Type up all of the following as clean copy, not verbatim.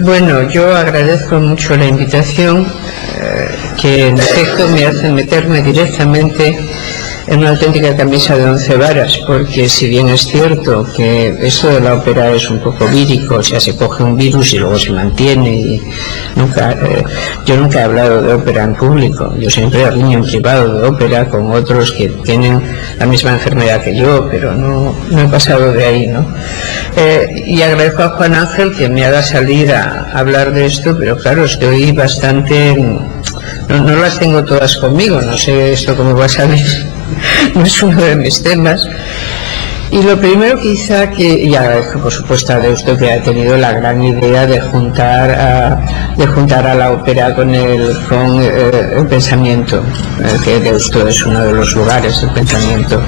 Bueno, yo agradezco mucho la invitación, que en efecto me hace meterme directamente en una auténtica camisa de 11 varas, porque si bien es cierto que esto de la ópera es un poco vírico, o sea, se coge un virus y luego se mantiene, y yo nunca he hablado de ópera en público, yo siempre riño en privado de ópera con otros que tienen la misma enfermedad que yo, pero no he pasado de ahí, ¿no? Y agradezco a Juan Ángel que me haga salir a hablar de esto, pero claro, estoy bastante... No las tengo todas conmigo, no sé esto cómo va a salir, no es uno de mis temas. Y lo primero quizá y agradezco por supuesto a Deusto, que ha tenido la gran idea de juntar a la ópera con el pensamiento, que Deusto es uno de los lugares del pensamiento.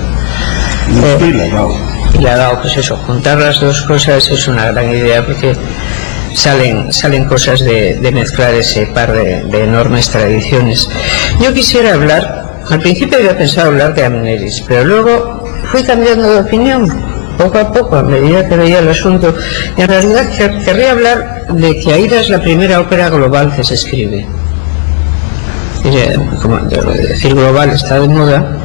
Y le ha dado, pues eso, juntar las dos cosas es una gran idea, porque salen cosas de mezclar ese par de enormes tradiciones. Yo quisiera hablar, al principio había pensado hablar de Amneris, pero luego fui cambiando de opinión poco a poco a medida que veía el asunto, y en realidad querría hablar de que Aida es la primera ópera global que se escribe. Como decir global está de moda,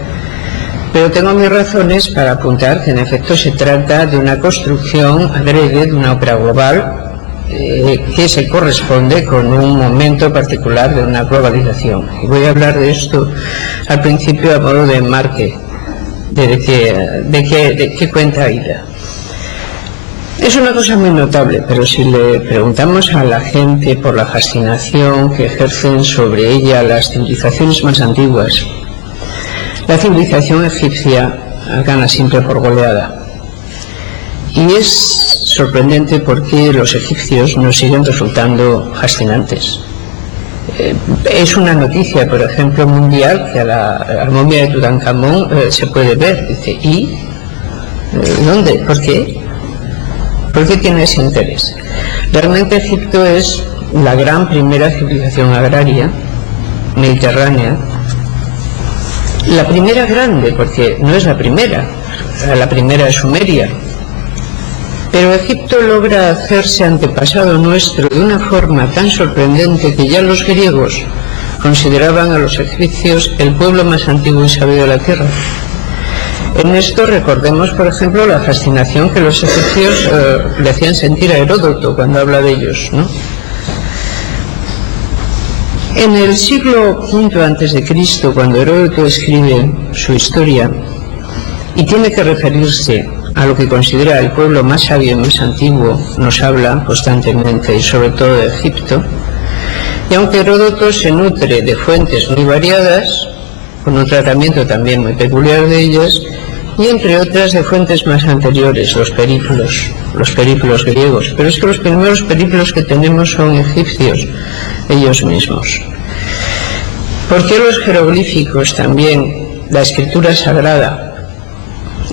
pero tengo mis razones para apuntar que en efecto se trata de una construcción adrede de una ópera global, que se corresponde con un momento particular de una globalización. Y voy a hablar de esto al principio a modo de enmarque de qué cuenta Aida. Es una cosa muy notable, pero si le preguntamos a la gente por la fascinación que ejercen sobre ella las civilizaciones más antiguas, la civilización egipcia gana siempre por goleada. Y es sorprendente porque los egipcios nos siguen resultando fascinantes. Es una noticia, por ejemplo, mundial, que a la momia de Tutankamón se puede ver. Dice, ¿y? ¿Dónde? ¿Por qué? ¿Por qué tiene ese interés? Realmente Egipto es la gran primera civilización agraria mediterránea. La primera grande, porque no es la primera es Sumeria. Pero Egipto logra hacerse antepasado nuestro de una forma tan sorprendente que ya los griegos consideraban a los egipcios el pueblo más antiguo y sabio de la tierra. En esto recordemos, por ejemplo, la fascinación que los egipcios le hacían sentir a Heródoto cuando habla de ellos, ¿no? En el siglo V a.C., cuando Heródoto escribe su historia y tiene que referirse a lo que considera el pueblo más sabio y más antiguo, nos habla constantemente y sobre todo de Egipto. Y aunque Heródoto se nutre de fuentes muy variadas, con un tratamiento también muy peculiar de ellas, y entre otras de fuentes más anteriores, los periplos griegos. Pero es que los primeros periplos que tenemos son egipcios, ellos mismos. ¿Por qué los jeroglíficos también, la escritura sagrada,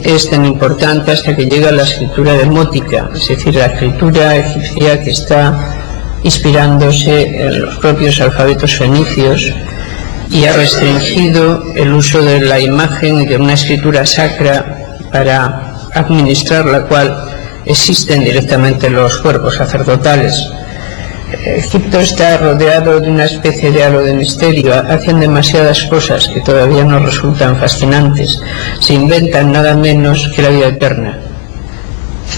es tan importante hasta que llega la escritura demótica, es decir, la escritura egipcia que está inspirándose en los propios alfabetos fenicios y ha restringido el uso de la imagen y de una escritura sacra para administrar la cual existen directamente los cuerpos sacerdotales? Egipto está rodeado de una especie de halo de misterio, hacen demasiadas cosas que todavía nos resultan fascinantes, se inventan nada menos que la vida eterna.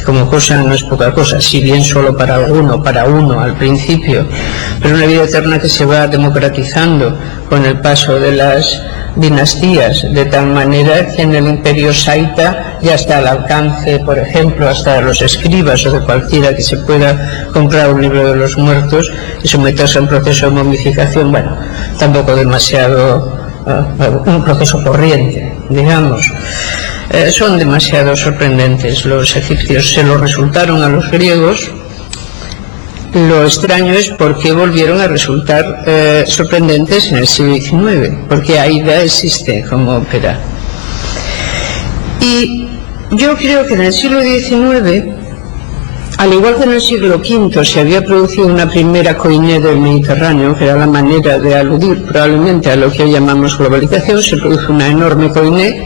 Como cosa no es poca cosa, si bien solo para uno al principio, pero una vida eterna que se va democratizando con el paso de las dinastías, de tal manera que en el imperio saita ya está al alcance, por ejemplo, hasta de los escribas o de cualquiera que se pueda comprar un libro de los muertos y someterse a un proceso de momificación, bueno, tampoco demasiado un proceso corriente, digamos. Son demasiado sorprendentes los egipcios, se lo resultaron a los griegos. Lo extraño es por qué volvieron a resultar sorprendentes en el siglo XIX, porque Aida existe como ópera. Y yo creo que en el siglo XIX, al igual que en el siglo V se había producido una primera koiné del Mediterráneo, que era la manera de aludir probablemente a lo que hoy llamamos globalización, se produce una enorme koiné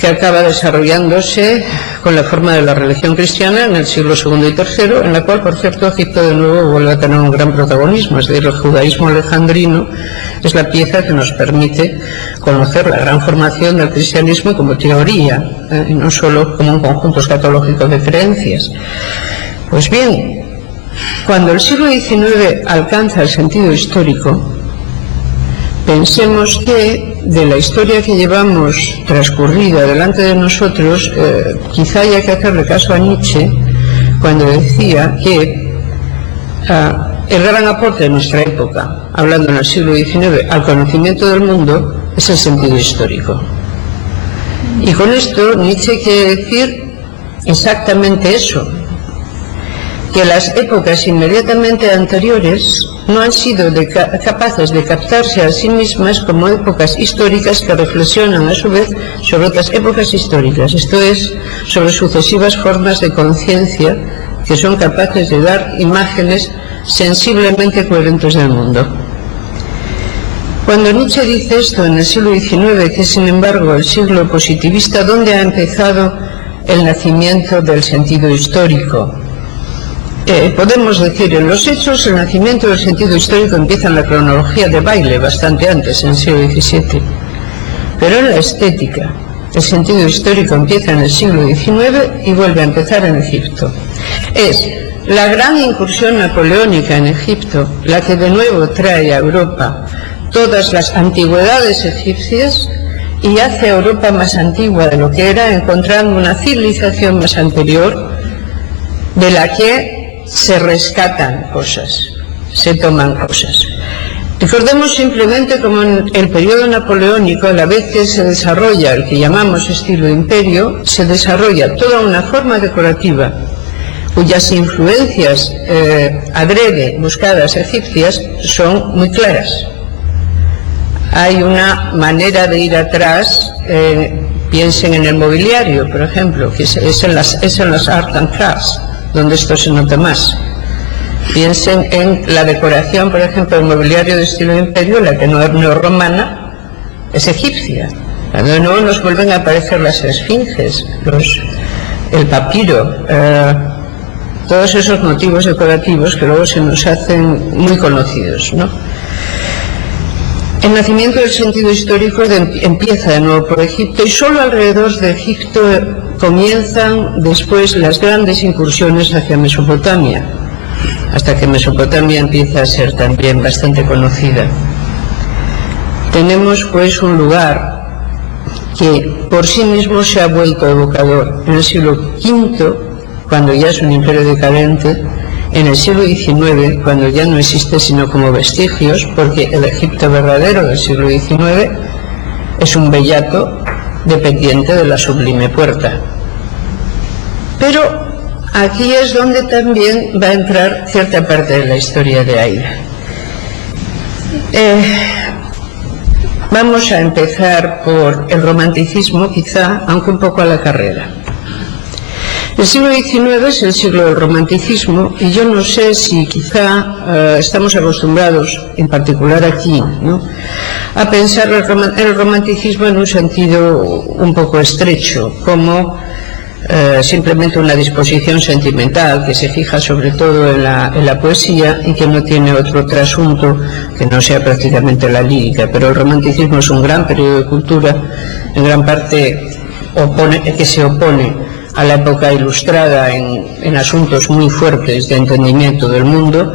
que acaba desarrollándose con la forma de la religión cristiana en el siglo II y III, en la cual, por cierto, Egipto de nuevo vuelve a tener un gran protagonismo. Es decir, el judaísmo alejandrino es la pieza que nos permite conocer la gran formación del cristianismo como teoría, y no solo como un conjunto escatológico de creencias. Pues bien, cuando el siglo XIX alcanza el sentido histórico, pensemos que de la historia que llevamos transcurrida delante de nosotros, quizá haya que hacerle caso a Nietzsche cuando decía que el gran aporte de nuestra época, hablando en el siglo XIX, al conocimiento del mundo es el sentido histórico. Y con esto Nietzsche quiere decir exactamente eso, que las épocas inmediatamente anteriores no han sido capaces de captarse a sí mismas como épocas históricas que reflexionan a su vez sobre otras épocas históricas, esto es, sobre sucesivas formas de conciencia que son capaces de dar imágenes sensiblemente coherentes del mundo. Cuando Nietzsche dice esto en el siglo XIX, que es sin embargo el siglo positivista, ¿dónde ha empezado el nacimiento del sentido histórico? Podemos decir, en los hechos, el nacimiento del sentido histórico empieza en la cronología de Bayle, bastante antes, en el siglo XVII. Pero en la estética, el sentido histórico empieza en el siglo XIX y vuelve a empezar en Egipto. Es la gran incursión napoleónica en Egipto la que de nuevo trae a Europa todas las antigüedades egipcias y hace a Europa más antigua de lo que era, encontrando una civilización más anterior de la que se rescatan cosas, se toman cosas. Recordemos simplemente como en el periodo napoleónico, a la vez que se desarrolla el que llamamos estilo imperio, se desarrolla toda una forma decorativa cuyas influencias adrede buscadas egipcias son muy claras. Hay una manera de ir atrás, piensen en el mobiliario, por ejemplo, que es en las art and crafts, donde esto se nota más. Piensen en la decoración, por ejemplo, del mobiliario de estilo imperio, la que no es neorromana, es egipcia. De nuevo nos vuelven a aparecer las esfinges, el papiro, todos esos motivos decorativos que luego se nos hacen muy conocidos, ¿no? El nacimiento del sentido histórico empieza de nuevo por Egipto, y solo alrededor de Egipto comienzan después las grandes incursiones hacia Mesopotamia, hasta que Mesopotamia empieza a ser también bastante conocida. Tenemos pues un lugar que por sí mismo se ha vuelto evocador. En el siglo V, cuando ya es un imperio decadente, en el siglo XIX, cuando ya no existe sino como vestigios, porque el Egipto verdadero del siglo XIX es un bellato dependiente de la Sublime Puerta. Pero aquí es donde también va a entrar cierta parte de la historia de Aida. Vamos a empezar por el romanticismo, quizá, aunque un poco a la carrera. El siglo XIX es el siglo del romanticismo, y yo no sé si quizá estamos acostumbrados, en particular aquí, ¿no?, a pensar el romanticismo en un sentido un poco estrecho, como simplemente una disposición sentimental que se fija sobre todo en la poesía y que no tiene otro trasunto que no sea prácticamente la lírica. Pero el romanticismo es un gran periodo de cultura, en gran parte que se opone a la época ilustrada en asuntos muy fuertes de entendimiento del mundo,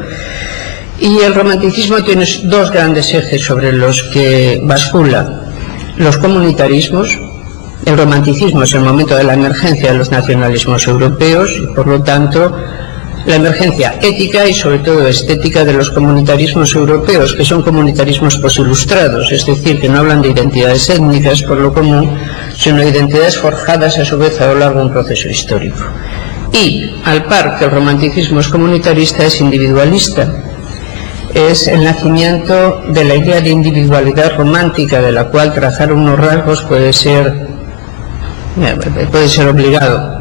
y el romanticismo tiene dos grandes ejes sobre los que bascula: los comunitarismos. El romanticismo es el momento de la emergencia de los nacionalismos europeos y, por lo tanto, la emergencia ética y sobre todo estética de los comunitarismos europeos, que son comunitarismos posilustrados, es decir, que no hablan de identidades étnicas por lo común, sino de identidades forjadas a su vez a lo largo de un proceso histórico. Y, al par que el romanticismo es comunitarista, es individualista. Es el nacimiento de la idea de individualidad romántica, de la cual trazar unos rasgos puede ser obligado.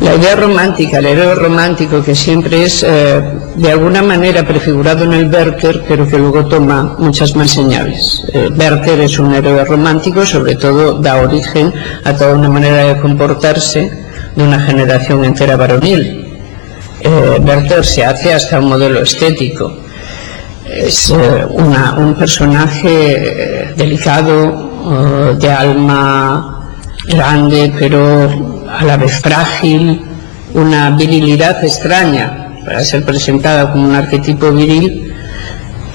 La idea romántica, el héroe romántico, que siempre es de alguna manera prefigurado en el Werther, pero que luego toma muchas más señales. Werther es un héroe romántico, sobre todo da origen a toda una manera de comportarse de una generación entera varonil. Werther se hace hasta un modelo estético. Es un personaje delicado, de alma grande, pero a la vez frágil, una virilidad extraña para ser presentada como un arquetipo viril.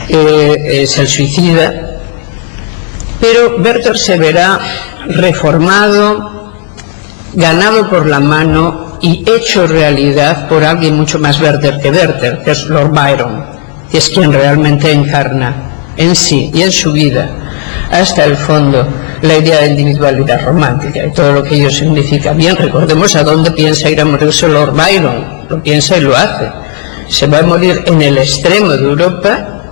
Es el suicida, pero Werther se verá reformado, ganado por la mano y hecho realidad por alguien mucho más Werther, que es Lord Byron, que es quien realmente encarna en sí y en su vida hasta el fondo la idea de individualidad romántica y todo lo que ello significa. Bien, recordemos a dónde piensa ir a morirse Lord Byron, lo piensa y lo hace. Se va a morir en el extremo de Europa,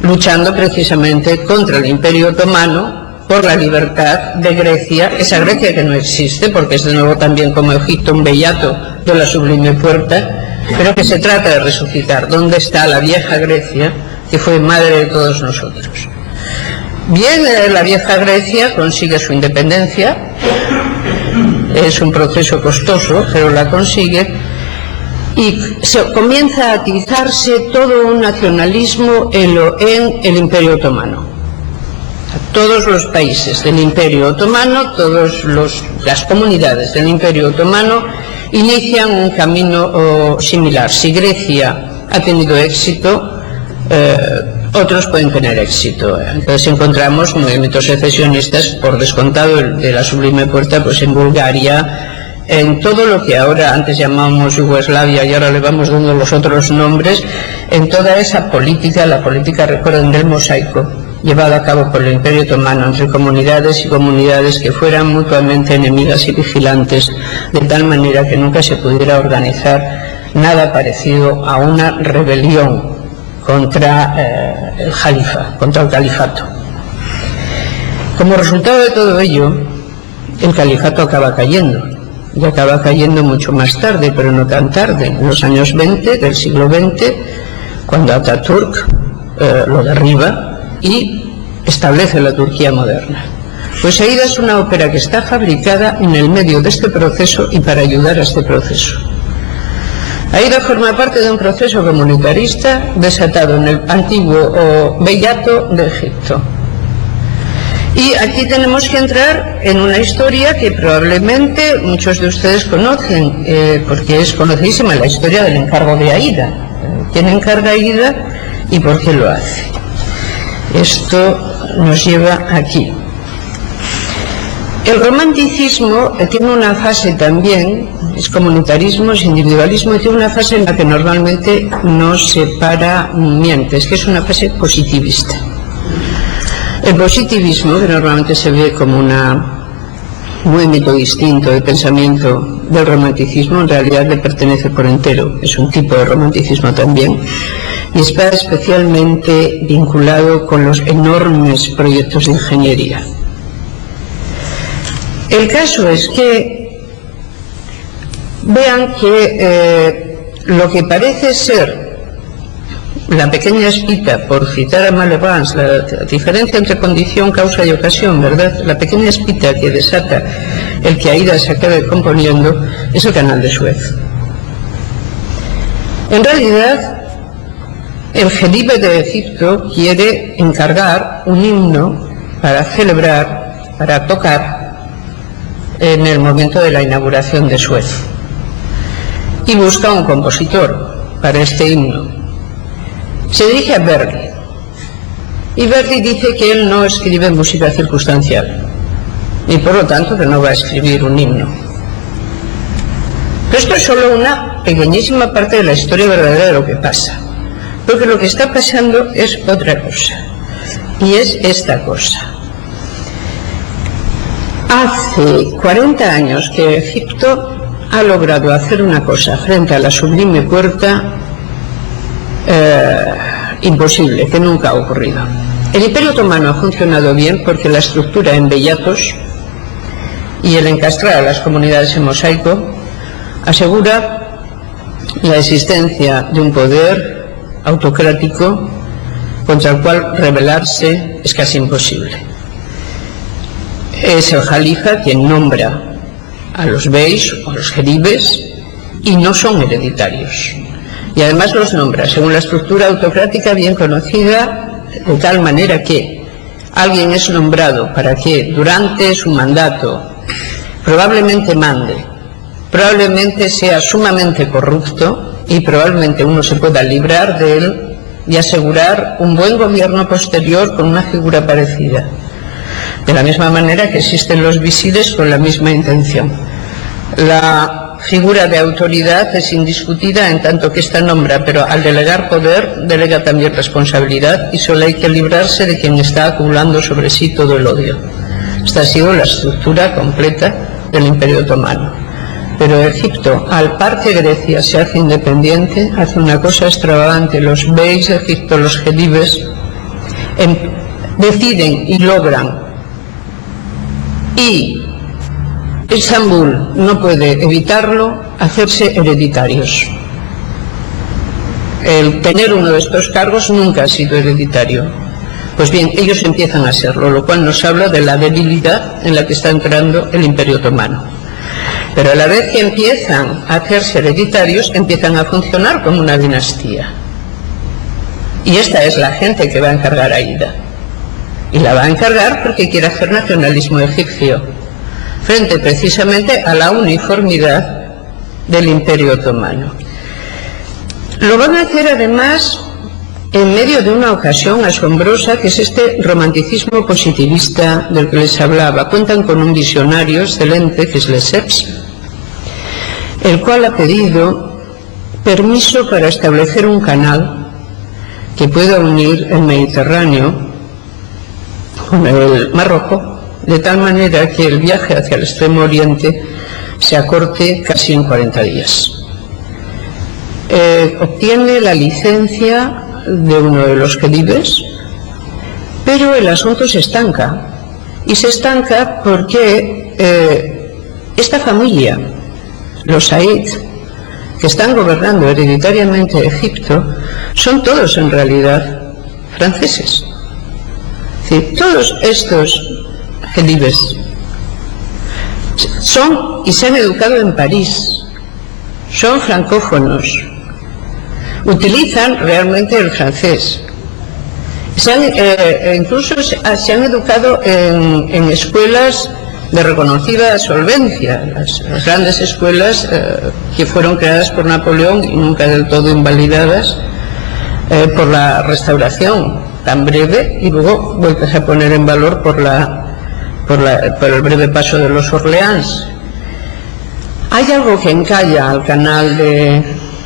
luchando precisamente contra el Imperio Otomano por la libertad de Grecia, esa Grecia que no existe, porque es de nuevo también como Egipto un bellato de la sublime puerta, pero que se trata de resucitar. ¿Dónde está la vieja Grecia que fue madre de todos nosotros? Bien, la vieja Grecia consigue su independencia, es un proceso costoso, pero la consigue, y comienza a atizarse todo un nacionalismo en el Imperio Otomano. Todos los países del Imperio Otomano, todas las comunidades del Imperio Otomano inician un camino similar. Si Grecia ha tenido éxito, otros pueden tener éxito. Entonces encontramos movimientos secesionistas, por descontado de la sublime puerta, pues en Bulgaria, en todo lo que ahora antes llamábamos Yugoslavia y ahora le vamos dando los otros nombres, en toda esa política, la política, recuerden, del mosaico, llevada a cabo por el Imperio Otomano entre comunidades y comunidades que fueran mutuamente enemigas y vigilantes, de tal manera que nunca se pudiera organizar nada parecido a una rebelión contra el Jalifa, contra el califato. Como resultado de todo ello, el califato acaba cayendo, y acaba cayendo mucho más tarde, pero no tan tarde, en los años 20 del siglo XX, cuando Atatürk lo derriba y establece la Turquía moderna. Pues Aida es una ópera que está fabricada en el medio de este proceso y para ayudar a este proceso. Aida forma parte de un proceso comunitarista desatado en el antiguo bellato de Egipto. Y aquí tenemos que entrar en una historia que probablemente muchos de ustedes conocen, porque es conocidísima, la historia del encargo de Aida. ¿Quién encarga a Aida y por qué lo hace? Esto nos lleva aquí. El romanticismo tiene una fase también, es comunitarismo, es individualismo, y tiene una fase en la que normalmente no se miente, es que es una fase positivista. El positivismo, que normalmente se ve como un movimiento distinto de pensamiento del romanticismo, en realidad le pertenece por entero, es un tipo de romanticismo también, y está especialmente vinculado con los enormes proyectos de ingeniería. El caso es que vean que lo que parece ser la pequeña espita, por citar a Malebranche, la diferencia entre condición, causa y ocasión, ¿verdad? La pequeña espita que desata el que Aida se acabe componiendo es el canal de Suez. En realidad, el jelibe de Egipto quiere encargar un himno para celebrar, para tocar en el momento de la inauguración de Suez, y busca un compositor para este himno. Se dirige a Verdi, y Verdi dice que él no escribe música circunstancial y por lo tanto que no va a escribir un himno. Pero esto es solo una pequeñísima parte de la historia verdadera de lo que pasa, porque lo que está pasando es otra cosa, y es esta cosa. Hace 40 años que Egipto ha logrado hacer una cosa frente a la sublime puerta imposible, que nunca ha ocurrido. El Imperio Otomano ha funcionado bien porque la estructura en bellatos y el encastrar a las comunidades en mosaico asegura la existencia de un poder autocrático contra el cual rebelarse es casi imposible. Es el jalifa quien nombra a los beys o los jeribes y no son hereditarios. Y además los nombra según la estructura autocrática bien conocida, de tal manera que alguien es nombrado para que durante su mandato probablemente mande, probablemente sea sumamente corrupto y probablemente uno se pueda librar de él y asegurar un buen gobierno posterior con una figura parecida. De la misma manera que existen los visires con la misma intención. La figura de autoridad es indiscutida en tanto que ésta nombra, pero al delegar poder, delega también responsabilidad y solo hay que librarse de quien está acumulando sobre sí todo el odio. Esta ha sido la estructura completa del Imperio Otomano. Pero Egipto, al par que Grecia se hace independiente, hace una cosa extravagante. Los beys de Egipto, los jeribes, deciden y logran, y Estambul no puede evitarlo, hacerse hereditarios. El tener uno de estos cargos nunca ha sido hereditario. Pues bien, ellos empiezan a serlo, lo cual nos habla de la debilidad en la que está entrando el Imperio Otomano. Pero a la vez que empiezan a hacerse hereditarios, empiezan a funcionar como una dinastía. Y esta es la gente que va a encargar a Ida. Y la va a encargar porque quiere hacer nacionalismo egipcio, frente precisamente a la uniformidad del Imperio Otomano. Lo van a hacer además en medio de una ocasión asombrosa, que es este romanticismo positivista del que les hablaba. Cuentan con un visionario excelente, que es Lesseps, el cual ha pedido permiso para establecer un canal que pueda unir el Mediterráneo con el Mar Rojo, de tal manera que el viaje hacia el Extremo Oriente se acorte casi en 40 días. Obtiene la licencia de uno de los jeribes, pero el asunto se estanca. Y se estanca porque esta familia, los Said, que están gobernando hereditariamente Egipto, son todos en realidad franceses. Es decir, todos estos jeribes son y se han educado en París, son francófonos, utilizan realmente el francés. Incluso se han educado en escuelas de reconocida solvencia, las grandes escuelas que fueron creadas por Napoleón y nunca del todo invalidadas por la restauración tan breve, y luego vueltas a poner en valor por el breve paso de los Orleans. Hay algo que encalla al canal de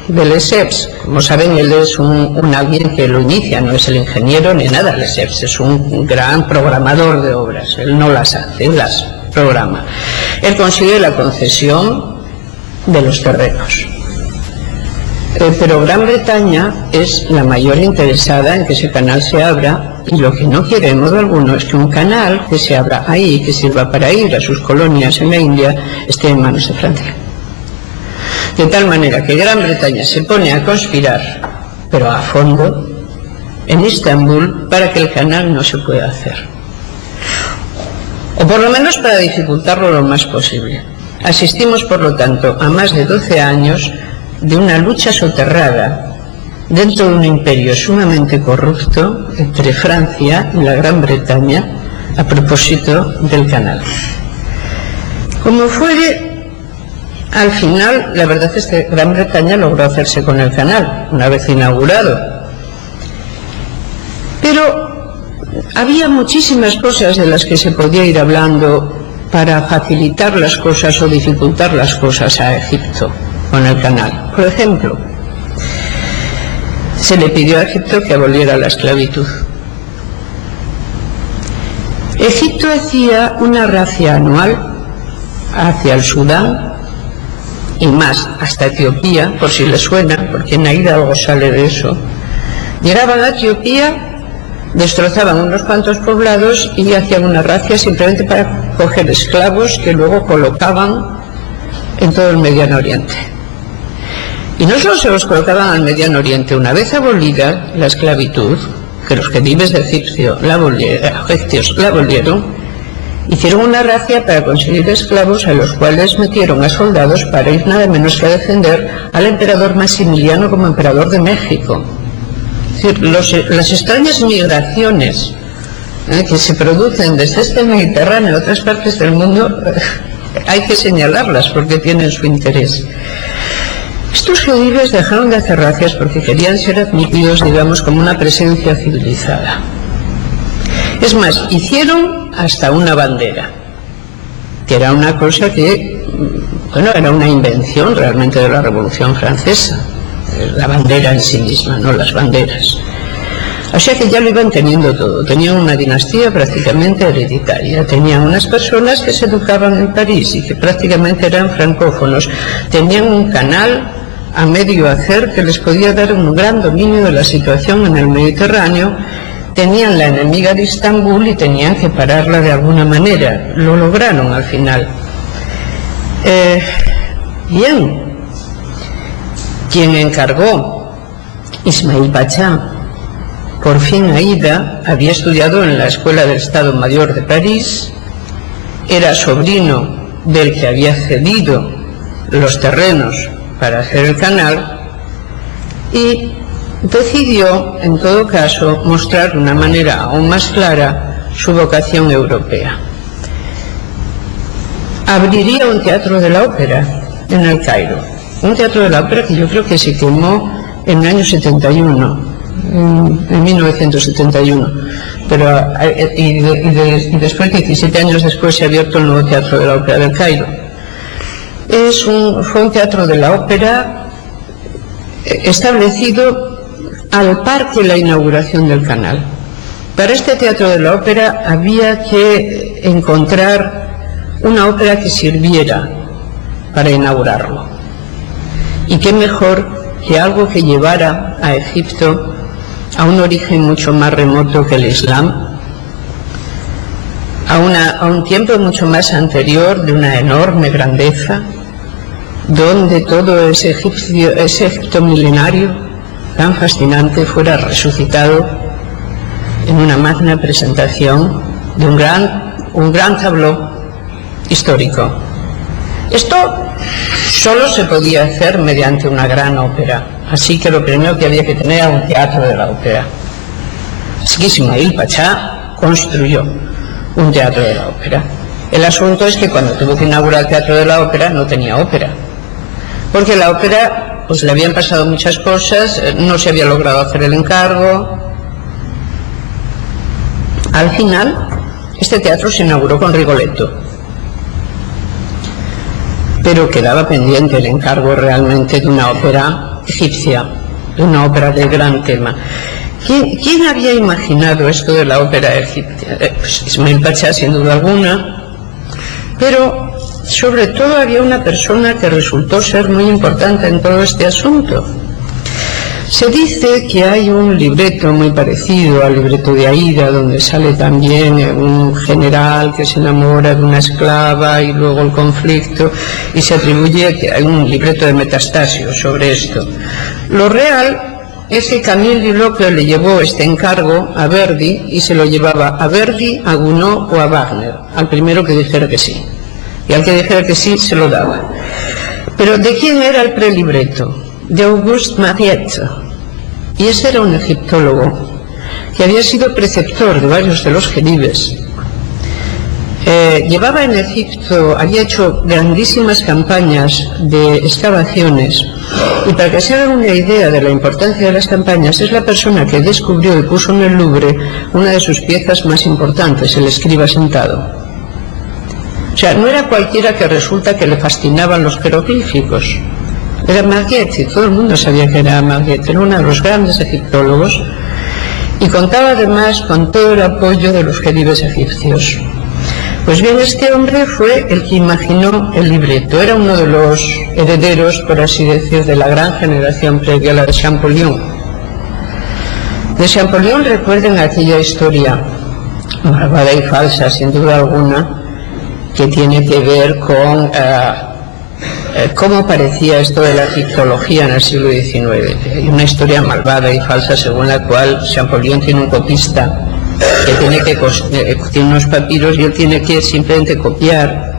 Lesseps. Como saben, él es alguien que lo inicia, no es el ingeniero ni nada. Lesseps es un gran programador de obras, él no las hace, él las programa. Él consigue la concesión de los terrenos. Pero Gran Bretaña es la mayor interesada en que ese canal se abra, y lo que no quiere en modo alguno es que un canal que se abra ahí, que sirva para ir a sus colonias en la India, esté en manos de Francia. De tal manera que Gran Bretaña se pone a conspirar, pero a fondo, en Estambul para que el canal no se pueda hacer. O por lo menos para dificultarlo lo más posible. Asistimos, por lo tanto, a más de 12 años de una lucha soterrada dentro de un imperio sumamente corrupto entre Francia y la Gran Bretaña a propósito del canal. Como fuere, al final, la verdad es que Gran Bretaña logró hacerse con el canal una vez inaugurado, pero había muchísimas cosas de las que se podía ir hablando para facilitar las cosas o dificultar las cosas a Egipto con el canal. Por ejemplo, se le pidió a Egipto que aboliera la esclavitud. Egipto hacía una racia anual hacia el Sudán y más hasta Etiopía, por si les suena, porque en Aida algo sale de eso. Llegaban a Etiopía, destrozaban unos cuantos poblados y hacían una racia simplemente para coger esclavos que luego colocaban en todo el Mediano Oriente. Y no solo se los colocaban al Mediano Oriente, una vez abolida la esclavitud, que los jedibes egipcios la abolieron, hicieron una razzia para conseguir esclavos, a los cuales metieron a soldados para ir nada menos que a defender al emperador Maximiliano como emperador de México. Es decir, las extrañas migraciones que se producen desde este Mediterráneo a otras partes del mundo, hay que señalarlas porque tienen su interés. Estos jedibes dejaron de hacer razzias porque querían ser admitidos, digamos, como una presencia civilizada. Es más, hicieron hasta una bandera, que era una cosa que, bueno, era una invención realmente de la Revolución Francesa, la bandera en sí misma, no las banderas. O sea que ya lo iban teniendo todo, tenían una dinastía prácticamente hereditaria, tenían unas personas que se educaban en París y que prácticamente eran francófonos, tenían un canal a medio hacer que les podía dar un gran dominio de la situación en el Mediterráneo, tenían la enemiga de Estambul y tenían que pararla de alguna manera, lo lograron al final. Bien, quien encargó, Ismail Pachá, por fin Aida, había estudiado en la Escuela del Estado Mayor de París, era sobrino del que había cedido los terrenos para hacer el canal y decidió, en todo caso, mostrar de una manera aún más clara su vocación europea. Abriría un teatro de la ópera en el Cairo, un teatro de la ópera que yo creo que se quemó en el año 71, en 1971, pero y después, 17 años después, se ha abierto el nuevo teatro de la ópera del Cairo. Fue un teatro de la ópera establecido al par que la inauguración del canal. Para este teatro de la ópera había que encontrar una ópera que sirviera para inaugurarlo. Y qué mejor que algo que llevara a Egipto a un origen mucho más remoto que el Islam, a un tiempo mucho más anterior, de una enorme grandeza, donde todo ese Egipto milenario tan fascinante fuera resucitado en una magna presentación de un gran tabló histórico. Esto solo se podía hacer mediante una gran ópera, así que lo primero que había que tener era un teatro de la ópera. Así que Ismail Pachá construyó un teatro de la ópera. El asunto es que cuando tuvo que inaugurar el teatro de la ópera no tenía ópera, porque la ópera pues le habían pasado muchas cosas, no se había logrado hacer el encargo. Al final este teatro se inauguró con Rigoletto, pero quedaba pendiente el encargo realmente de una ópera egipcia, de una ópera de gran tema. ¿Quién había imaginado esto de la ópera egipcia? Pues Ismail Pachá, sin duda alguna, pero sobre todo había una persona que resultó ser muy importante en todo este asunto. Se dice que hay un libreto muy parecido al libreto de Aida, donde sale también un general que se enamora de una esclava y luego el conflicto, y se atribuye que hay un libreto de Metastasio sobre esto. Lo real es que Camille Dulac le llevó este encargo a Verdi y se lo llevaba a Verdi, a Gounod o a Wagner, al primero que dijera que sí. Y al que dijera que sí, se lo daba. Pero ¿de quién era el prelibreto? De Auguste Mariette. Y ese era un egiptólogo que había sido preceptor de varios de los jedibes. Llevaba en Egipto, había hecho grandísimas campañas de excavaciones, y para que se hagan una idea de la importancia de las campañas, es la persona que descubrió y puso en el Louvre una de sus piezas más importantes, el escriba sentado. O sea, no era cualquiera que resulta que le fascinaban los jeroglíficos. Era Mariette, y todo el mundo sabía que era Mariette, era uno de los grandes egiptólogos, y contaba además con todo el apoyo de los jedibes egipcios. Pues bien, este hombre fue el que imaginó el libreto, era uno de los herederos, por así decir, de la gran generación previa a la de Champollion. De Champollion recuerden aquella historia, malvada y falsa, sin duda alguna, que tiene que ver con cómo parecía esto de la egiptología en el siglo XIX. Hay una historia malvada y falsa según la cual Champollion tiene un copista que tiene unos papiros y él tiene que simplemente copiar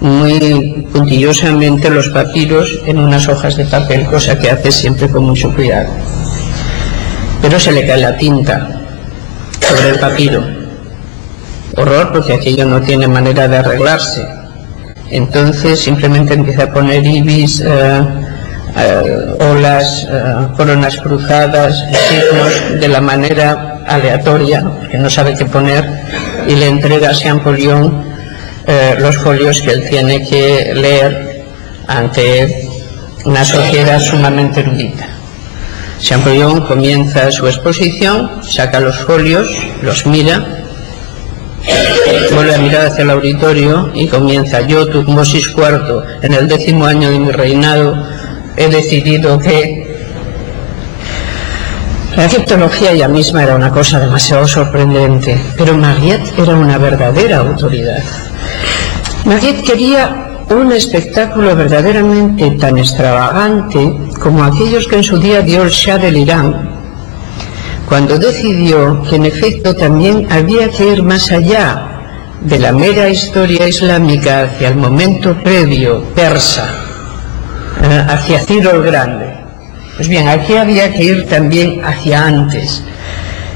muy puntillosamente los papiros en unas hojas de papel, cosa que hace siempre con mucho cuidado. Pero se le cae la tinta sobre el papiro. Horror, porque aquello no tiene manera de arreglarse. Entonces simplemente empieza a poner ibis, olas, coronas cruzadas, signos de la manera aleatoria, que no sabe qué poner, y le entrega a Champollion los folios que él tiene que leer ante una sociedad sumamente erudita. Champollion comienza su exposición, saca los folios, los mira, vuelve a mirar hacia el auditorio y comienza: yo, Tutmosis IV, en el 10º año de mi reinado, he decidido que... La egiptología ella misma era una cosa demasiado sorprendente, pero Mariette era una verdadera autoridad. Mariette quería un espectáculo verdaderamente tan extravagante como aquellos que en su día dio el Shah del Irán, cuando decidió que en efecto también había que ir más allá de la mera historia islámica hacia el momento previo persa, hacia Ciro el Grande. Pues bien, aquí había que ir también hacia antes.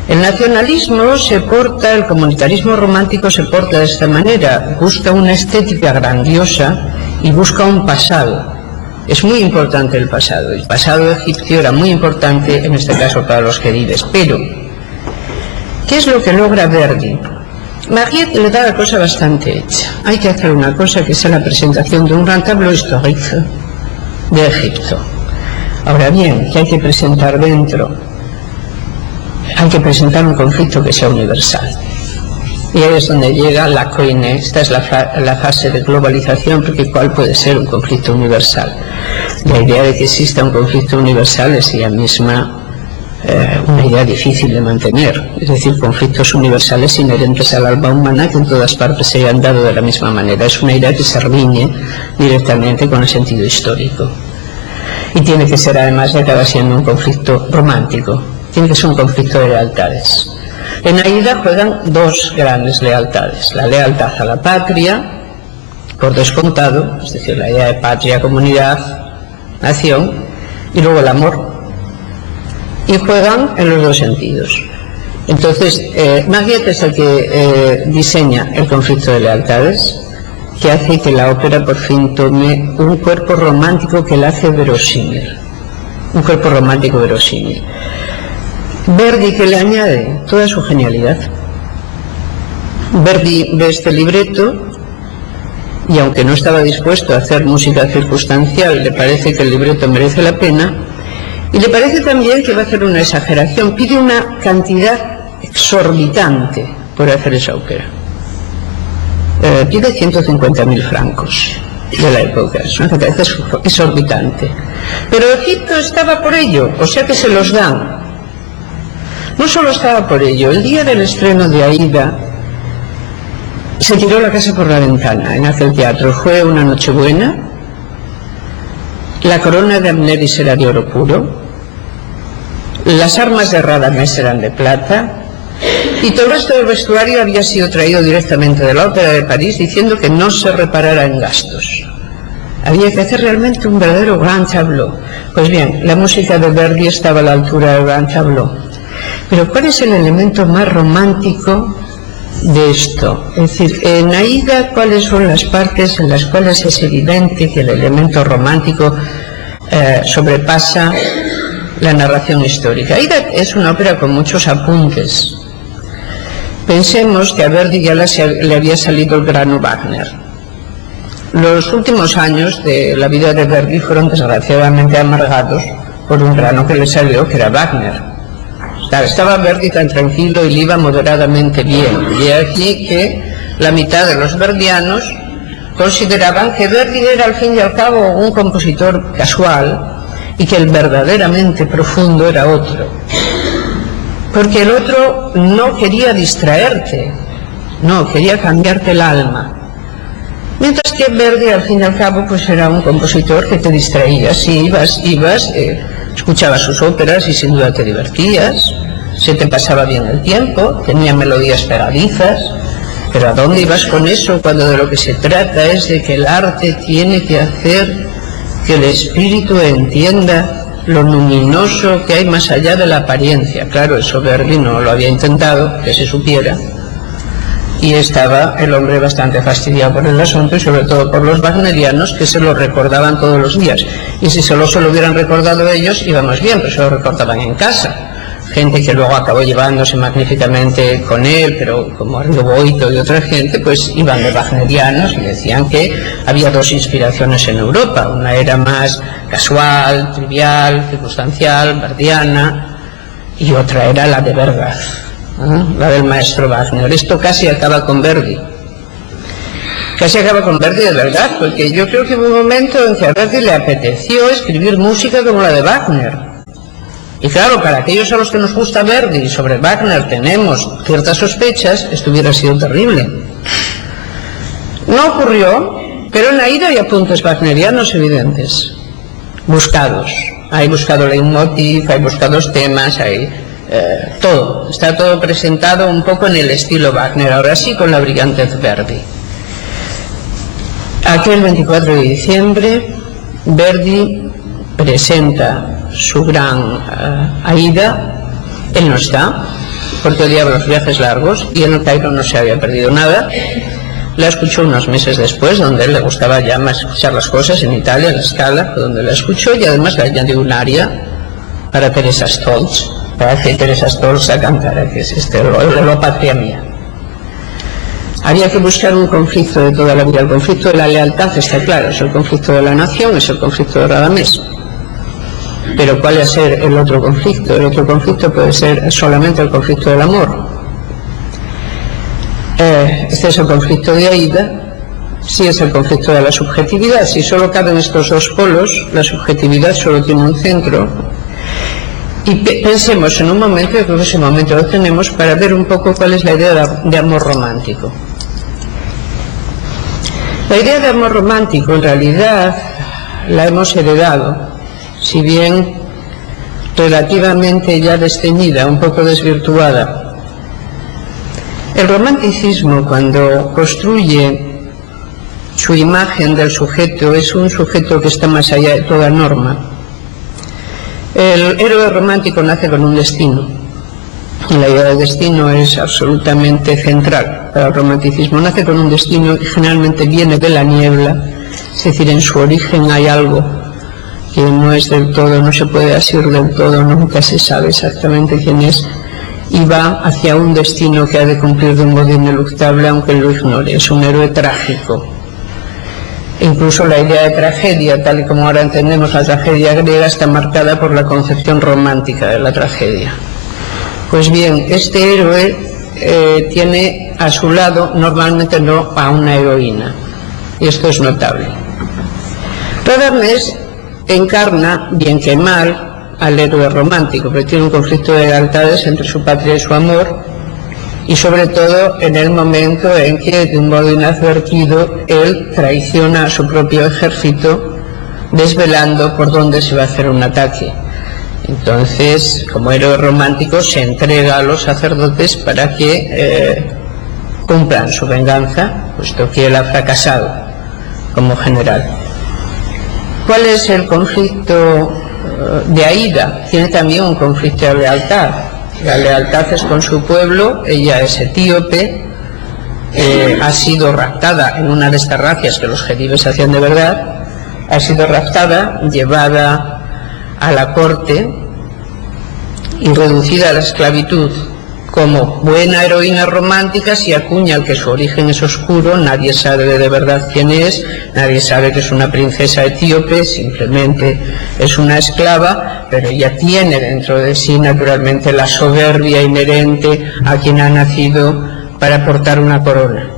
El nacionalismo se porta, el comunitarismo romántico se porta de esta manera: busca una estética grandiosa y busca un pasado. Es muy importante el pasado egipcio era muy importante en este caso para los queridos. Pero, ¿qué es lo que logra Verdi? Mariette le da la cosa bastante hecha. Hay que hacer una cosa que es la presentación de un gran tableau histórico de Egipto. Ahora bien, ¿qué hay que presentar dentro? Hay que presentar un conflicto que sea universal. Y ahí es donde llega la Koine. Esta es la fase de globalización, porque ¿cuál puede ser un conflicto universal? La idea de que exista un conflicto universal es ella misma una idea difícil de mantener. Es decir, conflictos universales inherentes al alma humana que en todas partes se hayan dado de la misma manera. Es una idea que se riñe directamente con el sentido histórico. Y tiene que ser, además, ya acaba siendo un conflicto romántico. Tiene que ser un conflicto de lealtades. En Aida juegan dos grandes lealtades: la lealtad a la patria, por descontado, es decir, la idea de patria, comunidad, nación, y luego el amor. Y juegan en los dos sentidos. Entonces, Mariette es el que diseña el conflicto de lealtades, que hace que la ópera por fin tome un cuerpo romántico que la hace verosímil. Un cuerpo romántico verosímil. Verdi, que le añade toda su genialidad. Verdi ve este libreto y, aunque no estaba dispuesto a hacer música circunstancial, le parece que el libreto merece la pena, y le parece también que va a hacer una exageración. Pide una cantidad exorbitante por hacer esa ópera. Pide 150.000 francos de la época. Es una cantidad exorbitante. Pero Egipto estaba por ello, o sea que se los dan. No solo estaba por ello, el día del estreno de Aida se tiró la casa por la ventana en aquel teatro. Fue una Nochebuena. La corona de Amneris era de oro puro, las armas de Radames eran de plata, y todo el resto del vestuario había sido traído directamente de la Ópera de París, diciendo que no se reparara en gastos. Había que hacer realmente un verdadero gran tableau. Pues bien, la música de Verdi estaba a la altura del gran tableau. Pero ¿cuál es el elemento más romántico de esto? Es decir, en Aida, ¿cuáles son las partes en las cuales es evidente que el elemento romántico sobrepasa la narración histórica? Aida es una ópera con muchos apuntes. Pensemos que a Verdi ya le había salido el grano Wagner. Los últimos años de la vida de Verdi fueron desgraciadamente amargados por un grano que le salió, que era Wagner. Estaba Verdi tan tranquilo y le iba moderadamente bien. Y aquí que la mitad de los verdianos consideraban que Verdi era al fin y al cabo un compositor casual y que el verdaderamente profundo era otro. Porque el otro no quería distraerte, no, quería cambiarte el alma. Mientras que Verdi, al fin y al cabo, pues era un compositor que te distraía. Si ibas, escuchabas sus óperas y sin duda te divertías, se te pasaba bien el tiempo, tenía melodías pegadizas, pero ¿a dónde ibas con eso cuando de lo que se trata es de que el arte tiene que hacer que el espíritu entienda lo luminoso que hay más allá de la apariencia? Claro, eso Verdi no lo había intentado, que se supiera, y estaba el hombre bastante fastidiado por el asunto, y sobre todo por los wagnerianos, que se lo recordaban todos los días, y si solo se lo hubieran recordado ellos íbamos bien, pero se lo recordaban en casa, gente que luego acabó llevándose magníficamente con él, pero como Arlo Boito y otra gente, pues iban de wagnerianos y decían que había dos inspiraciones en Europa, una era más casual, trivial, circunstancial, verdiana, y otra era la de verdad, la del maestro Wagner. Esto casi acaba con Verdi. Casi acaba con Verdi de verdad, porque yo creo que hubo un momento en que a Verdi le apeteció escribir música como la de Wagner. Y claro, para aquellos a los que nos gusta Verdi y sobre Wagner tenemos ciertas sospechas, esto hubiera sido terrible. No ocurrió, pero en la ida hay apuntes wagnerianos evidentes, buscados. Hay buscado leitmotiv, hay buscados temas, hay todo. Está todo presentado un poco en el estilo Wagner, ahora sí con la brillantez Verdi. Aquel 24 de diciembre, Verdi presenta su gran Aida. Él no está, porque odiaba los viajes largos, y en el Cairo no se había perdido nada. La escuchó unos meses después, donde él le gustaba ya más escuchar las cosas, en Italia, en la Scala, donde la escuchó, y además le añadió un aria para Teresa Stolz, para que Teresa Stolz cantara, que es lo patria mía. Había que buscar un conflicto de toda la vida. El conflicto de la lealtad está claro, es el conflicto de la nación, es el conflicto de Radamés. Pero ¿cuál va a ser el otro conflicto? El otro conflicto puede ser solamente el conflicto del amor. Este es el conflicto de Aida, sí es el conflicto de la subjetividad. Si solo caben estos dos polos, la subjetividad solo tiene un centro. Y pensemos en un momento, yo creo que ese momento lo tenemos para ver un poco cuál es la idea de amor romántico. La idea de amor romántico en realidad la hemos heredado, si bien relativamente ya desteñida, un poco desvirtuada. El romanticismo, cuando construye su imagen del sujeto, es un sujeto que está más allá de toda norma. El héroe romántico nace con un destino, y la idea de destino es absolutamente central para el romanticismo. Nace con un destino y generalmente viene de la niebla, es decir, en su origen hay algo que no es del todo, no se puede asir del todo, nunca se sabe exactamente quién es, y va hacia un destino que ha de cumplir de un modo ineluctable, aunque lo ignore. Es un héroe trágico. Incluso la idea de tragedia, tal y como ahora entendemos la tragedia griega, está marcada por la concepción romántica de la tragedia. Pues bien, este héroe tiene a su lado, normalmente no a una heroína, y esto es notable. Radamés encarna, bien que mal, al héroe romántico, pero tiene un conflicto de lealtades entre su patria y su amor, y sobre todo en el momento en que, de un modo inadvertido, él traiciona a su propio ejército, desvelando por dónde se va a hacer un ataque. Entonces, como héroe romántico, se entrega a los sacerdotes para que cumplan su venganza, puesto que él ha fracasado como general. ¿Cuál es el conflicto de Aida? Tiene también un conflicto de lealtad. La lealtad es con su pueblo, ella es etíope, ha sido raptada en una de estas racias que los gedibes hacían de verdad, ha sido raptada, llevada a la corte y reducida a la esclavitud. Como buena heroína romántica se acuña el que su origen es oscuro, nadie sabe de verdad quién es, nadie sabe que es una princesa etíope, simplemente es una esclava, pero ella tiene dentro de sí naturalmente la soberbia inherente a quien ha nacido para portar una corona.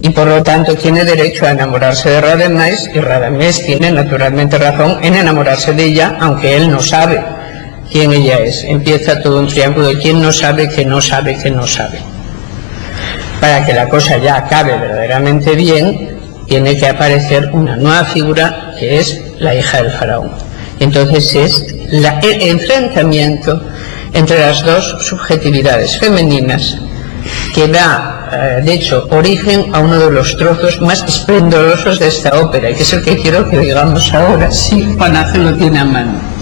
Y por lo tanto tiene derecho a enamorarse de Radamés, y Radamés tiene naturalmente razón en enamorarse de ella, aunque él no sabe quién ella es. Empieza todo un triángulo de quién no sabe, que no sabe, que no sabe. Para que la cosa ya acabe verdaderamente bien, tiene que aparecer una nueva figura que es la hija del faraón. Entonces es el enfrentamiento entre las dos subjetividades femeninas que da, de hecho, origen a uno de los trozos más esplendorosos de esta ópera, y que es el que quiero que digamos ahora. Sí, Juan Ángel lo tiene a mano.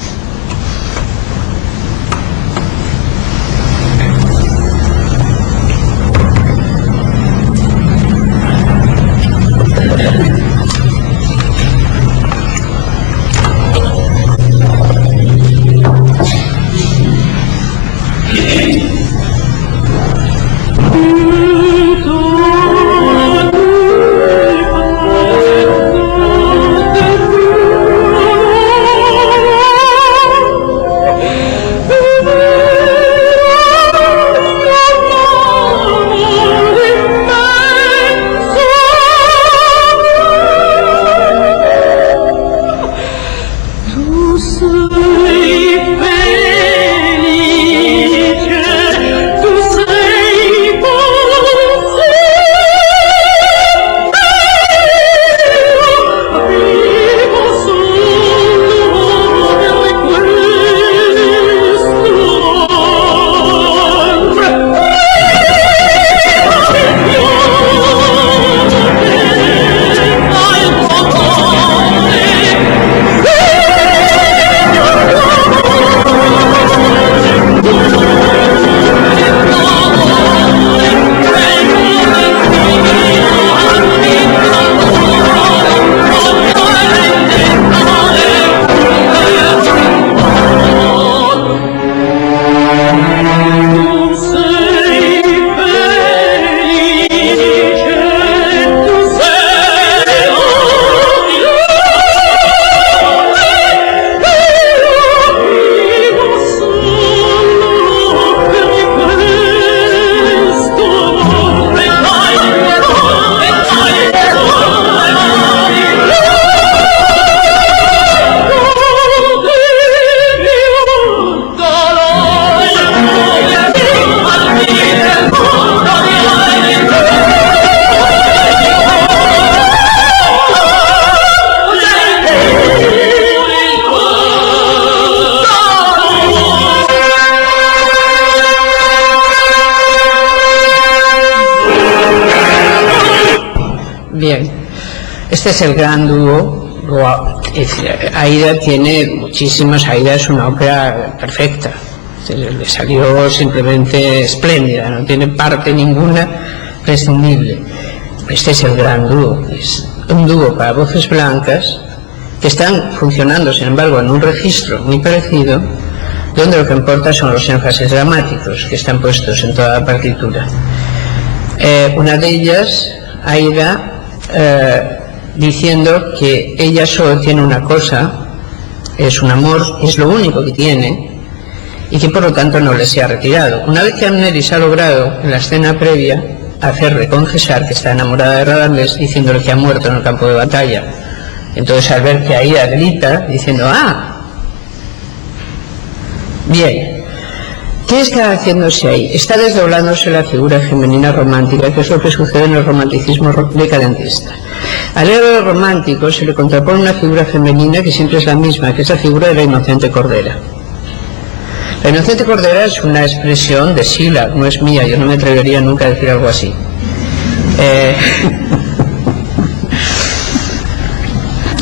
Bien, este es el gran dúo. Aida tiene muchísimas. Aida es una ópera perfecta, le salió simplemente espléndida, no tiene parte ninguna prescindible. Este es el gran dúo, es un dúo para voces blancas que están funcionando, sin embargo, en un registro muy parecido, donde lo que importa son los énfasis dramáticos que están puestos en toda la partitura. Una de ellas, Aida, diciendo que ella solo tiene una cosa, es un amor, es lo único que tiene, y que por lo tanto no le se ha retirado. Una vez que Amneris ha logrado, en la escena previa, hacerle confesar que está enamorada de Radames, diciéndole que ha muerto en el campo de batalla. Entonces, al ver que Aida grita, diciendo, ¡ah! Bien, ¿qué está haciéndose ahí? Está desdoblándose la figura femenina romántica, que es lo que sucede en el romanticismo decadentista. Al héroe romántico se le contrapone una figura femenina que siempre es la misma, que es la figura de la inocente cordera. La inocente cordera es una expresión de Sila, no es mía, yo no me atrevería nunca a decir algo así.